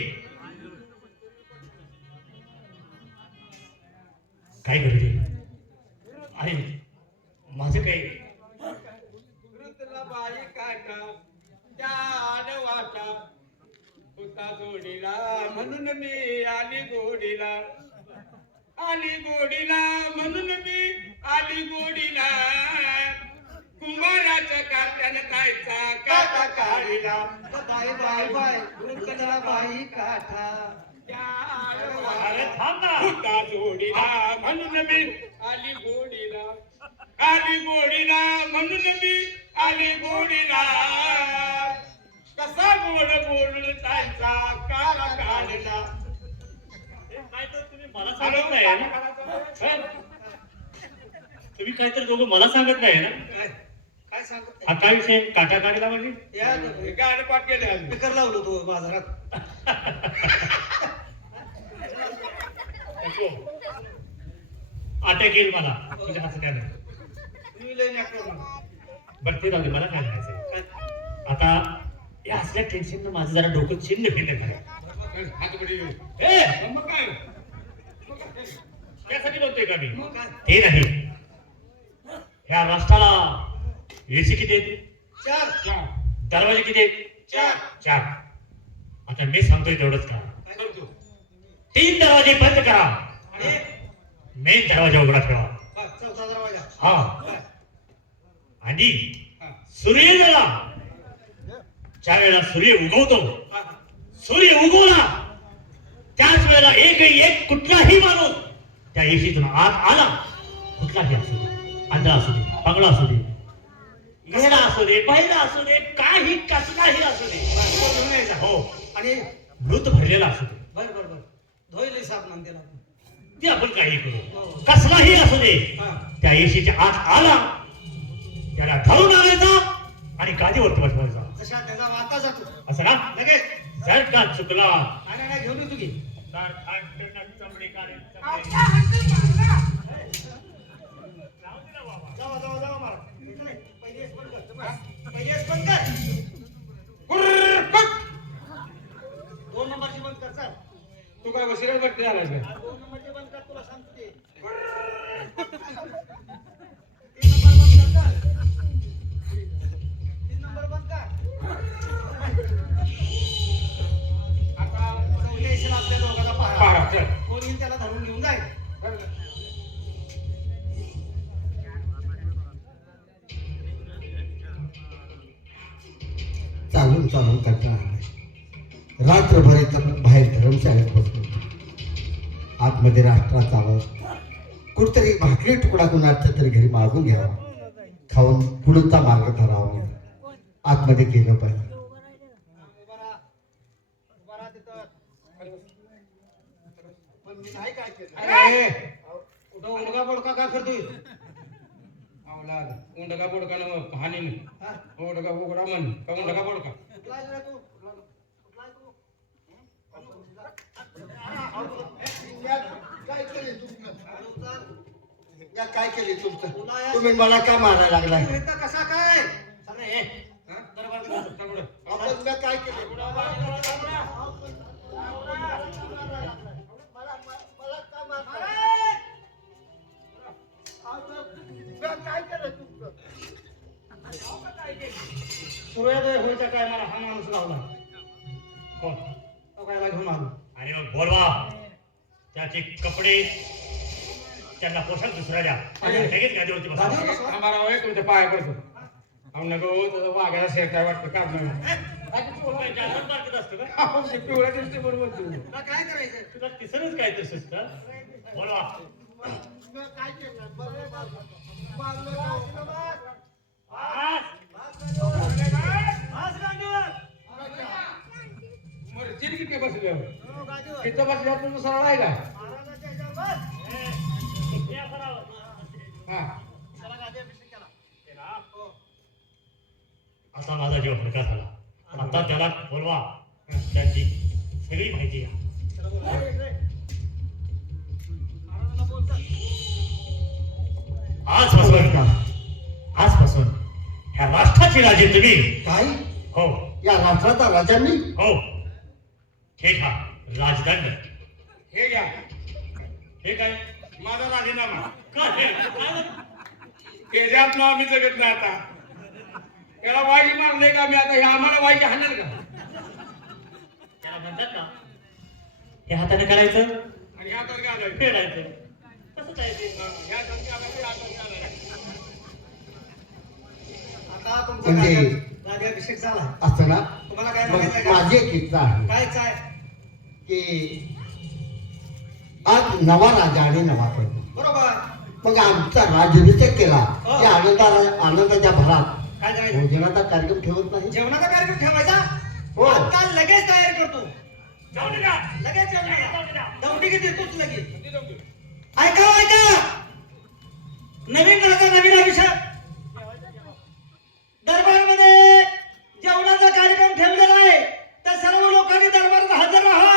काय करते आहे? माझं काय? ऋतुला बाई काटा त्या आडवाटा होता जोडीला म्हणून मी आली गोडीला. आली गोडीला म्हणून मी आली गोडीला. कुंभाराच्या काट्यानं कायचा काटा काढीला. बाय बाय बाय ऋतुला बाई काटा अरे थांब ना. होता जोडीला म्हणून मी आली गोडीला, आली गोडीला म्हणून मी आली गोडीला. कसा गोड बोलून त्यांचा काळा काढला. काय तर तुम्ही मला सांगत नाही ना? तुम्ही काहीतरी दोघं मला सांगत नाही ना? काय सांगत हा काय विषय काटा काढला म्हणजे? या गाणं पाठ केले स्पीकर लावलो तो बाजारात. अटॅक येईल मला तुझ्या असं काय नाही. तुम्ही लय नका. बरं ते जाऊ दे, मला काय म्हणायचंय आता या असल्या टेन्शन माझं जरा डोकं चिन्ह फिरलं झालं. हातबडी घेऊन. ए, मग काय त्यासाठी बोलतोय का मी? मग काय ते नाही, ह्या राष्ट्राला एसी किती आहेत? चार दरवाजे किती आहेत? चार. 4. आता मी सांगतोय तेवढंच करा. काय करतो 3 दरवाजे बंद करा, आणि मेन दरवाजा उघडा ठेवा. चौथा दरवाजा. हा, आणि हा. सूर्योदयाला ज्या वेळेला सूर्य उगवतो, सूर्य उगवला त्याच वेळेला एक कुठलाही माणूस त्या एशीतून आत आला, कुठलाही असू दे, आंधळा असू दे, पांगळा असू दे, येडा असू दे, पहिला असू दे, काही कसलाही असू दे, घेऊन यायचा. हो, आणि मृत भरलेला असू दे, बर धोईल साबण त्याला. ते आपण काही करू, कसलाही असू दे, हा. त्या एशीच्या आत आला त्याला धरून आणायचा आणि गादीवरती बसवायचा. जशा त्याचा वाता जातो असं ना? लगेच. जर का चुकला नाही घेऊन येतो की. तर चमडी काढेल, आपला हंटर मारला. जावा मारा. पहिली एक बंद कर. पहिली एक बंद कर. हुर्रकट. 2 नंबरची बंद कर चल. तू काय वशिला करते आलास का? 2 नंबरची बंद कर तुला सांगतो ते. 3 नंबर बंद कर. आता चौथ्या एशीला आपल्या दोघांचा पहारा, पहारा. चल. कोण येईल त्याला धरून घेऊन जाईल. चालून कंटाळा आलाय. रात्रभर इथं बाहेर धर्मशाळेत बसलो होतो. आतमध्ये राष्ट्राचा आवाज, कुठतरी भाकरी तुकडा कुणाच्या तरी घरी मागून घ्यावा, खाऊन पुढचा मार्ग ठरावा म्हणून आतमध्ये गेलं पाहिजे. बरा तिथं. पण मी नाही काय केलं. अरे, कुठं उडका बोडका काय करतोय? आवला, उंडका बोडका न हानी नाही. हा? उंडका बोडका म्हण, का उंडका बोडका? कुठला आहे रे तू? कुठला आहे तू? काय केले तुमचं? तुम्ही मला का मारायला लागलाय? इथं कसा काय? सगळे हे. हा? दरबार बोलतो. सगळं. आपण मी काय केलं? सूर्योदय व्हायचा काय मला हा माणूस लावला. कोण? तो कायला घेऊन आलो. आणि मग बोलवा त्याचे कपडे, त्यांना पोशाख दुसरा द्या, लगेच गादीवरती बसा. गादीवर बसवा. आम्हाला होय तुमच्या पाया पडतो. अहो नको, तुझं वाघाला शेर काय वाटतं का नाही? काय जास्त मार्केट असतं का? आपण ते पिवळ्या दिसते बरोबर तू. तुला काय करायचं? तुला तिसरंच काय तर सिस्टर बोलवा. काय केलं? मर्जीत किती बसल्यावर तिथं बसल्यावर तुझं सरळ आहे का? हा. असा माझा जीव हलका झाला. आता त्याला बोलवा, त्यांची सगळी माहिती घ्या. आजपासून ह्या राष्ट्राचे राजे तुम्ही. काय? हो या राष्ट्राचा राजांनी? हो, हे घ्या राजदंड. हे घ्या हे काय? माझा राजीनामा. काय? त्याच्यात नाव मी जगत नाही आता. त्याला वाई मारले का मी आता? हे आम्हाला वाई हाणेल का? त्याला म्हणतात ना, हे हाताने करायचं, आणि ह्या तर घालायचं. फेडायचं. तसंच आहे ते. ह्या तर घालायचं, ह्या तर घालायचं. आता तुमचा म्हणजे राज्याभिषेक झाला. असं ना? तुम्हाला काय मग म्हणायचं माझी एक इच्छा आहे काय काय? की आज नवा राजा आणि नवा प्रभू. बरोबर. मग आमचा राज्याभिषेक केला की आनंदाच्या भरात काय करायचं? भोजनाचा कार्यक्रम ठेवत नाही. जेवणाचा कार्यक्रम ठेवायचा. हो. आता लगेच तयारी करतो. जाऊ दे का? लगेच जेवणाला. जाऊ दे का? दौंडी किती तूच लगेच. ऐका. नवीन राजा नवीन अभिषेक. दरबारमध्ये जेवणाचा कार्यक्रम ठेवलेला आहे. तर सर्व लोकांनी दरबारात हजर राहा.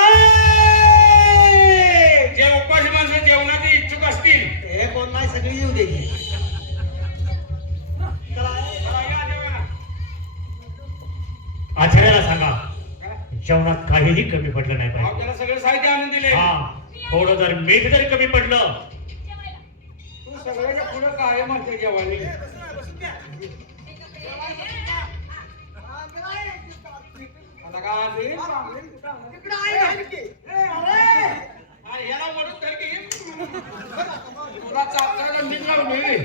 जे उपाशी माणसं जेवणाचे इच्छुक असतील हे कोण नाही सगळी येऊ दे. आचार्याला सांगा जेवणात काहीही कमी पडलं नाही पाहिजे. आपल्याला सगळं साहित्य आणून दिले. हा थोडं जर मीठ जरी कमी पडलं तू सगळ्याच्या पुढे काय म्हणते जेवायला. आता काय आणली? याला म्हणून तर की तुला चापकाला मीठ लावली.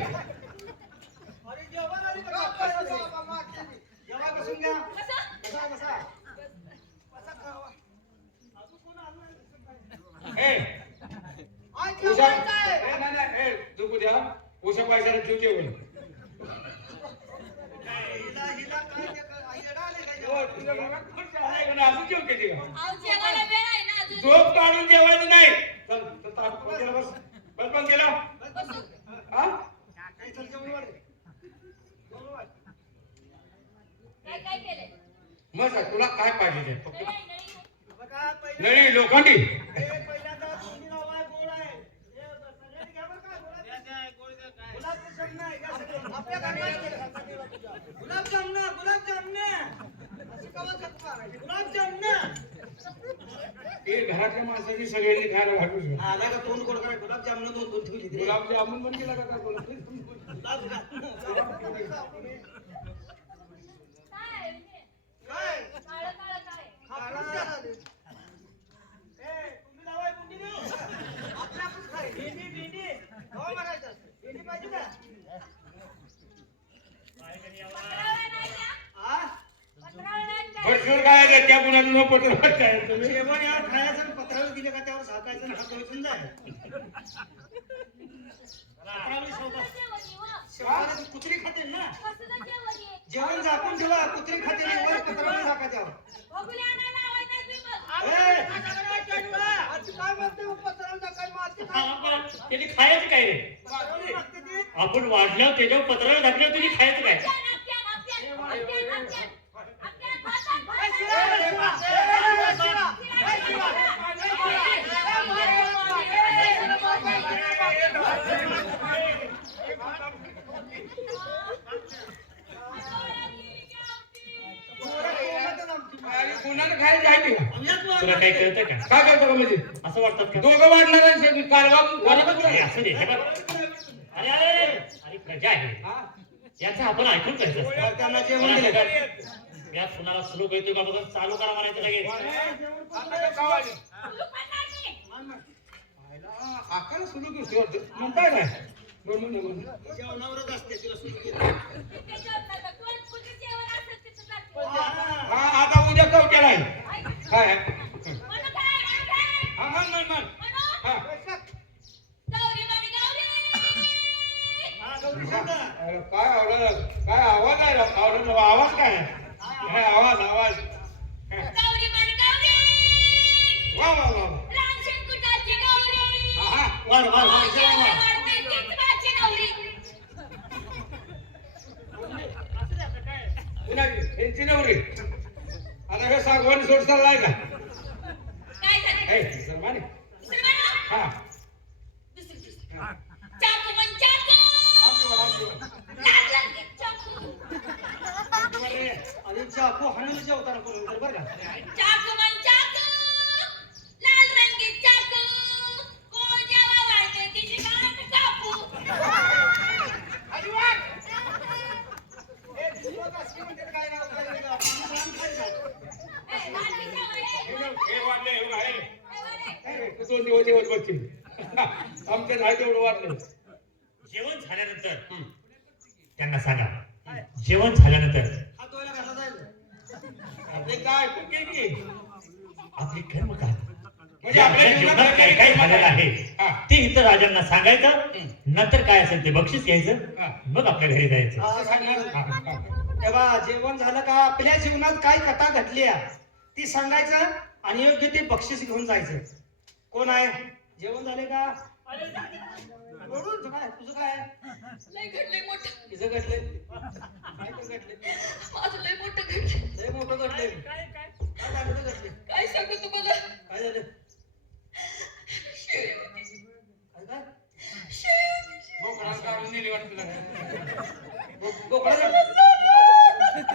जेव्हा बसून घ्या. बसा. झोपू द्या. उशा पायसाला ठेव जेवण. असं जेव किती झोप काढून जेवायचं नाही. चल ताट पण केलं. बस पण केला. हा मग सांग, तुला काय पाहिजे ते? नळी लोखंडी. हे घरातल्या माणसाची सगळ्यांनी खायला वाटू शकतो. आला का तोंड गोड करा. गुलाबजामुन 2 ठेवली रे. गुलाबजामुन पण केला का काय बोलत? भरपूर काय आहे त्या कुणाचं न पत्र काय तुम्ही जेवण यावर खायचं आणि पत्रावळी दिले का त्यावर झाकायचं आणि हात धुवायचं जाय. पत्रावळी शेवगाला कुत्री खाते ना. जेवण झाकून ठेवा. कुत्री खाते नाही. वर पत्रावळी झाका त्यावर. त्याची खायचं काय रे? आपण वाढल्यावर त्याच्यावर पत्राला टाकल्यावर त्याची खायचं काय? कुणाला खायची आहे का? तुला काय कळतं का? काय करतो का म्हणजे असं वाटतं का? दोघं वाढणार कारवा. अरे असं नाही. हे बघ. अरे प्रजा आहे याचं आपण ऐकून करायचं असतं. त्यांना जेवण दिलं का? या सुनाला सुरू करतो का बघा चालू करा म्हणायचं लगेच. आकाला सुरू करतो म्हणताय काय? जेवणावरच असते तिला सुरू केलं. हा आता उद्या कवट्याला आहे. काय हा म्हण म्हण म्हण. हा अरे काय आवडलं? काय आवाज आहे? आवडलं आवाज काय आहे? काय आवाज आवाज. वा वा वा. हा हा वर वर वर जेवण वर. कुणाची? यांची नवरी. आता हे सागवान सोड चाललाय का? हे सर्वांनी हा आणि चाकू हाणून जेवताना करून तर बरं का. दोन दिवस बघतील. आमच्या नाही तेवढं वाटलं. जेवण झाल्यानंतर त्यांना सांगा जेवण झाल्यानंतर हात धुवायला घातला जाईल. आपले काय ऐकून घे की. आपली कर्म काय म्हणजे आपल्या जीवनात काय काय झालेलं आहे ते इतर राजांना सांगायचं, नंतर काय असेल ते बक्षीस घ्यायचं, मग आपल्या घरी जायचं. असं सांगणार. तेव्हा जेवण झालं का आपल्या जीवनात काय कथा घडली ती सांगायचं आणि योग्य ते बक्षीस घेऊन जायचं. कोण आहे? जेवण झाले का? तुझं काय? तुझं काय? लय घडलंय मोठं. तिचं घडले काय तर घडले? माझं लय मोठं घडलंय. लय मोठं घडले. काय झालं तर घडले? काय सांगू तुम्हाला? काय झालं? शेळी होती. काय काय? शेळी होती. बोकडाच्या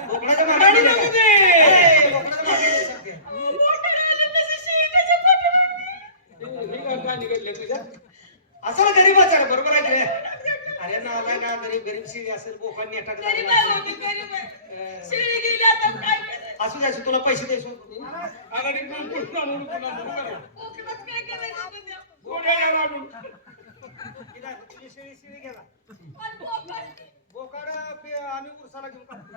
बोकडाच्या मागे गेले काय? बोकडाच्या मागे गेले सध्या. असं गरीबाचा बरोबर आहे रे. अरे ना आला ना गरीब गरीब शिळी असेल बोकांनी अटक गरीब आहे हो, मी गरीब आहे. शेळी गेली आता काय करायचं? असू द्यायचं तुला पैसे द्यायचो. कोकणात काय करायचं तुझ्या? तुझी शेळी शेळी घ्या ना. आणि कोकण? बोकाड आम्ही उरसाला घेऊन काढतो.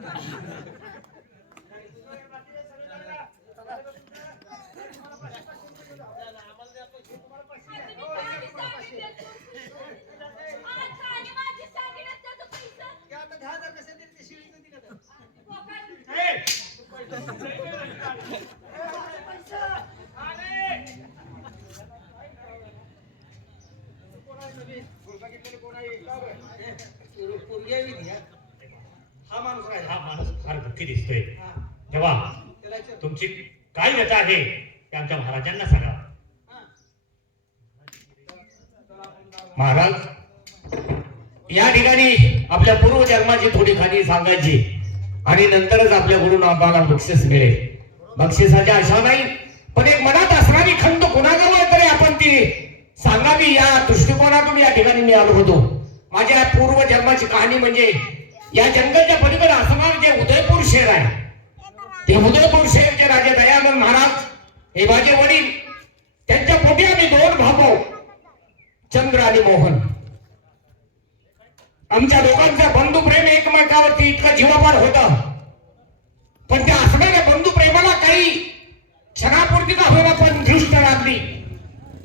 आणि माझी सांगितलं त्याचं पैसे. ते आता 10,000 कसे दिले ते शेळीचं दिलं तर. हा माणूस आहे. हा माणूस फार दुःखी दिसतोय. तेव्हा त्याला विचार. तुमची काय व्यथा आहे ते आमच्या महाराजांना सांगा. महाराज, या ठिकाणी आपल्या पूर्वजन्माची थोडी खाणी सांगायची आणि नंतरच आपल्या गुरुना आम्हाला बक्षीस मिळेल. बक्षिसाच्या आशा नाही, पण एक मनात असणारी खंत कोणाजवळ तरी आपण ती सांगावी या दृष्टिकोनातून या ठिकाणी मी आलो होतो. माझ्या पूर्वजन्माची कहाणी म्हणजे या जंगलच्या पलीकडे असणारे जे उदयपूर शहर आहे, ते उदयपूर शहरचे राजे दयानंद महाराज हे माझे वडील. त्यांच्या पोटी आम्ही 2 भाऊ, चंद्र आणि मोहन. आमच्या दोघांचा बंधुप्रेम एकमेकावरती इतका जीवापार होता, पण त्या असणाऱ्या बंधुप्रेमाला काही क्षणापुरती का होईना पण दृष्ट लागली.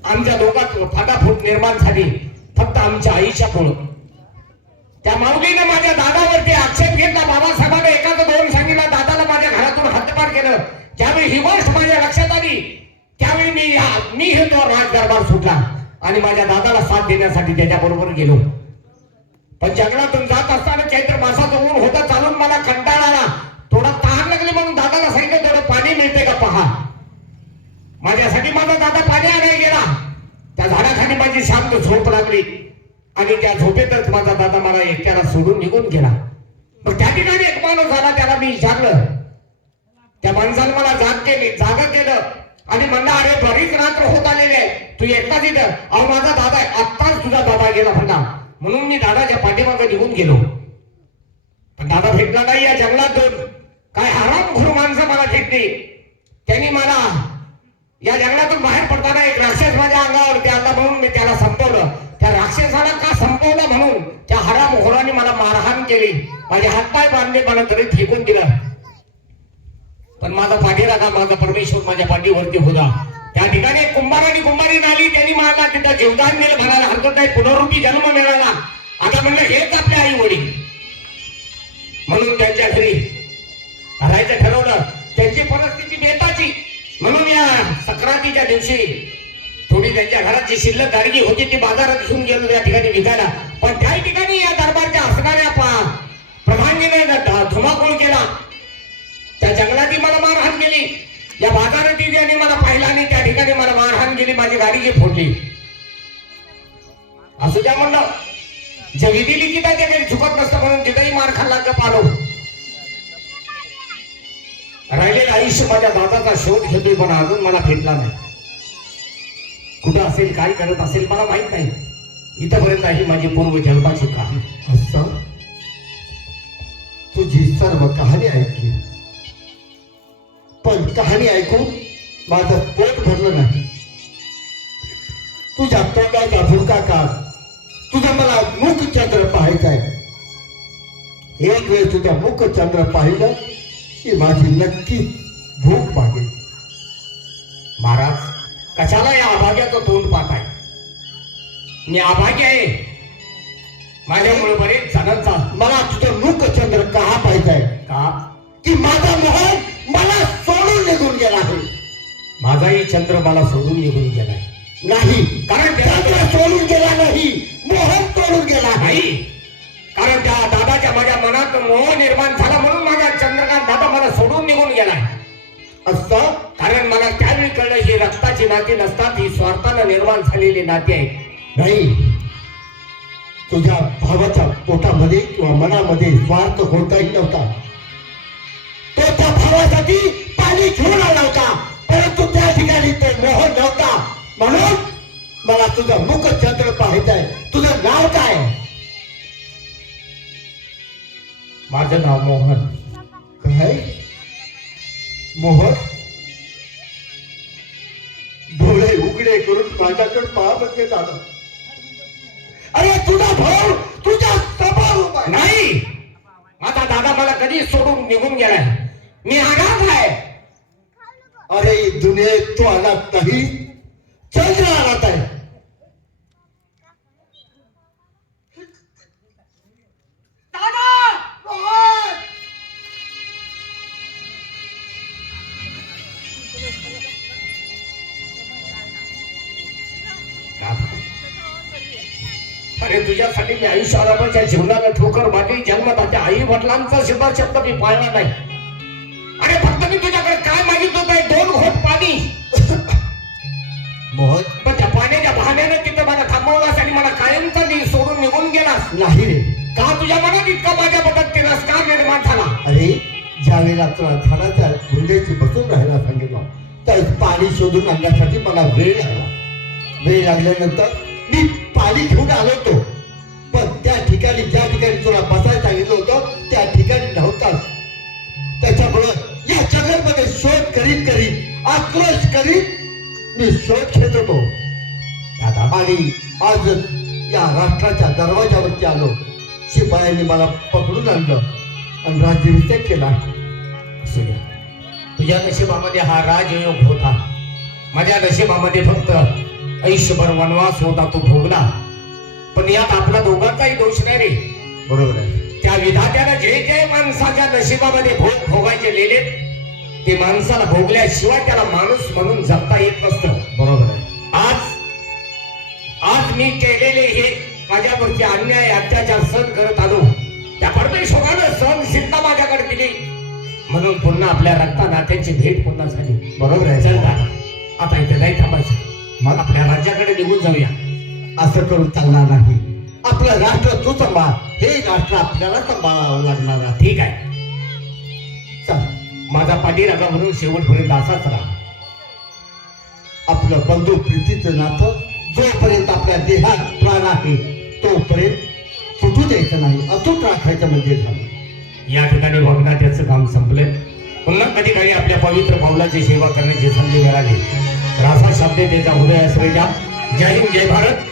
आमच्या दोघात फाटाफूट निर्माण झाली फक्त आमच्या आईच्या पुढं. त्या माऊलीने माझ्या दादावरती आक्षेप घेतला. बाबासाहेबांना एकाच 2 सांगितलं, दादाला माझ्या घरातून हद्दपार केलं. ज्यावेळी ही गोष्ट माझ्या लक्षात आली त्यावेळी मी हे तो राजदरबार सुटला आणि माझ्या दादाला साथ देण्यासाठी त्याच्याबरोबर गेलो. पण जंगलातून जात असताना चैत्र मासाचं ऊन होतं, चालून मला कंटाळा आला. थोडा तहान लागली म्हणून दादाला सांगितलं थोडं पाणी मिळते का पहा. माझ्यासाठी माझा दादा पाणी आणायला गेला. त्या झाडाखाली माझी शांत झोप लागली आणि त्या झोपेतच माझा दादा मला एकट्याला सोडून निघून गेला. मग त्या ठिकाणी एक माणूस झाला, त्याला मी विचारलं. त्या माणसाने मला जागा केलं आणि म्हणलं, अरे बरीच रात्र होत आलेली आहे, तू एकटाच इथं. अहो माझा दादा आत्ताच तुझा दादा गेला म्हणला. म्हणून मी दादाच्या पाठीमागे निघून गेलो. पण दादा भेटला नाही. या जंगलात काय हरामखोर माणसं मला भेटली. त्यांनी मला या जंगलातून बाहेर पडताना एक राक्षस माझ्या अंगावरती आला म्हणून मी त्याला संपवलं. त्या राक्षसाला का संपवलं म्हणून त्या हरामखोरांनी मला मारहाण केली. माझे हातपाय बांधले, मला तरी फेकून दिलं. पण माझा पाठीराखा माझा परमेश्वर माझ्या पाठीवरती होता. त्या ठिकाणी कुंभाराने कुंभारी आली, त्यांनी मला तिथं जीवदान दिलं. म्हणायला हरकत नाही, पुनरुत्ती जन्म मिळाला. आता म्हणलं हेच आपले आई वडील म्हणून त्यांच्या घरी राहायचं ठरवलं. त्यांची परिस्थिती बेताची म्हणून या सक्रातीच्या दिवशी थोडी त्यांच्या घरात जी शिल्लक गाडगी होती ती बाजारात घेऊन गेलो त्या ठिकाणी विकायला. पण त्या ठिकाणी या दरबारच्या असणाऱ्या प्रधानीने धुमाकूळ केला. त्या जंगलाती मला मारहाण केली. या बाजारात यांनी मला पाहिलं आणि त्या ठिकाणी मला मारहाण केली. माझी गाडी फोडली. असं त्या म्हणलं, जगी दिली की त्या घरी झुकत नसतं म्हणून तिथेही मार खाल्ला गप आलो. राहिलेलं आयुष्य माझ्या दादाचा शोध घेतोय पण अजून मला भेटला नाही. कुठं असेल, काय करत असेल मला माहित नाही. इथपर्यंत ही माझी पूर्व जन्माची कहाणी. असं तुझी सर्व कहाणी ऐकली, पण कहाणी ऐकून माझं पोट भरलं नाही. तुझ्या तोंडाचा भुरका काढ. तुझं मला मुख चंद्र पाहायचंय. एक वेळ तुझ्या मुख चंद्र पाहिलं की माझी नक्की भूक मागेल. महाराज, कशाला या दुसऱ्याचं तोंड पाहत आहे. मी अभागी आहे. माझ्यामुळे बरेच जणांचा मला तुझं मुख चंद्र का पाहिजे का की माझा मोहन मला सोडून निघून गेला आहे. माझाही चंद्र मला सोडून निघून गेलाय. नाही कारण चंद्र सोडून गेला नाही, मोहन सोडून गेला आहे. नाही, कारण त्या दादाच्या माझ्या मनात मोह निर्माण झाला म्हणून माझा चंद्रकांत दादा मला सोडून निघून गेलाय. असं कारण मला त्यावेळी कळलं ही रक्ताची नाती नसतात, ही स्वार्थानं निर्माण झालेली नाती आहेत. नाही, तुझ्या भावाच्या पोटामध्ये किंवा मनामध्ये स्वार्थ कोणताही नव्हता. तो त्या भावासाठी पाणी घेऊन आला होता, परंतु त्या ठिकाणी ते मोहन नव्हता. म्हणून मला तुझं मुख चंद्र पाहायचंय. तुझं नाव काय? माझं नाव मोहन. काय मोहन? डोळे उघडे करून माझ्याकडे पहा बघे दादा. अरे तुझा भाऊ तुझ्या समोर उभा आहे. नाही, माझा दादा मला कधी सोडून निघून गेलाय. मी अनाथ आहे. अरे दुनियेत तो अनाथ नाही, चंद्र अनाथ आहे. अरे तुझ्यासाठी मी आयुष्याच्या जीवनाला ठोकर मारली. जन्मदात्या आई वडिलांचा सुद्धा शब्द मी पाळला नाही. अरे फक्त मी तुझ्याकडे काय मागित होत, 2 घोट पाणी. मोहन पण त्या पाण्याच्या बहाण्यानं तिथं मला थांबवलास आणि मला कायमचा सोडून निघून गेलास. नाही रे. का तुझ्या मनात इतका माझ्याबद्दल तिरस्कार निर्माण झाला? अरे ज्या वेळेला तुला झाडाच्या गुंड्याची बसून राहायला सांगितलं तर पाणी शोधून आणण्यासाठी मला वेळ लागला. वेळ लागल्यानंतर मी पाणी घेऊन आलो होतो, पण त्या ठिकाणी ज्या ठिकाणी तुला बसायला सांगितलं होतं त्या ठिकाणी नव्हताच. त्याच्यामुळं या जंगलमध्ये शोध करीत आक्रोश करीत मी शोध घेत होतो. आणि आज या राष्ट्राच्या दरवाजावरती आलो. शिपायांनी मला पकडून आणलं आणि राज्याभिषेक केला. असू द्या. तुझ्या नशिबामध्ये हा राजयोग होता. माझ्या नशिबामध्ये फक्त आयुष्यभर वनवास होता, तो भोगला. पण यात आपला दोघांचाही दोष नाही रे. बरोबर आहे. त्या विधात्यानं जे जे माणसाच्या नशिबामध्ये भोग भोगायचे लिहिले ते माणसाला भोगल्याशिवाय त्याला माणूस म्हणून जगता येत नसतं. बरोबर आहे. आज मी केलेले हे माझ्यावरचे अन्याय अत्याचार सहन करत आलो. त्या परमेश्वरानं सहनशीलता माझ्याकडे दिली म्हणून पुन्हा आपल्या रक्ता नात्यांची भेट पुन्हा झाली. बरोबर आहे. चल दादा, आता इथे नाही थांबायचं. मग आपल्या राज्याकडे निघून जाऊया. असं करून चालणार नाही. आपलं राष्ट्र तू सांभाळ, हे राष्ट्र आपल्याला सांभाळावं लागणार आहे. ठीक आहे. चल, माझा पाठीरागा म्हणून शेवटपर्यंत असाच राहा. आपलं बंधू प्रीतीचं नातं जोपर्यंत आपल्या देहात प्राण आहे तोपर्यंत फुटू द्यायचं नाही, अतूट राखायचं म्हणजे झालं. या ठिकाणी भगनाट्याचं काम संपलं. पुन्हा कधी काही आपल्या पवित्र पावलाची सेवा करण्याची संधी मिळाली. रासा शब्द त्याच्या हृदयास द्या. जय हिंद, जय भारत.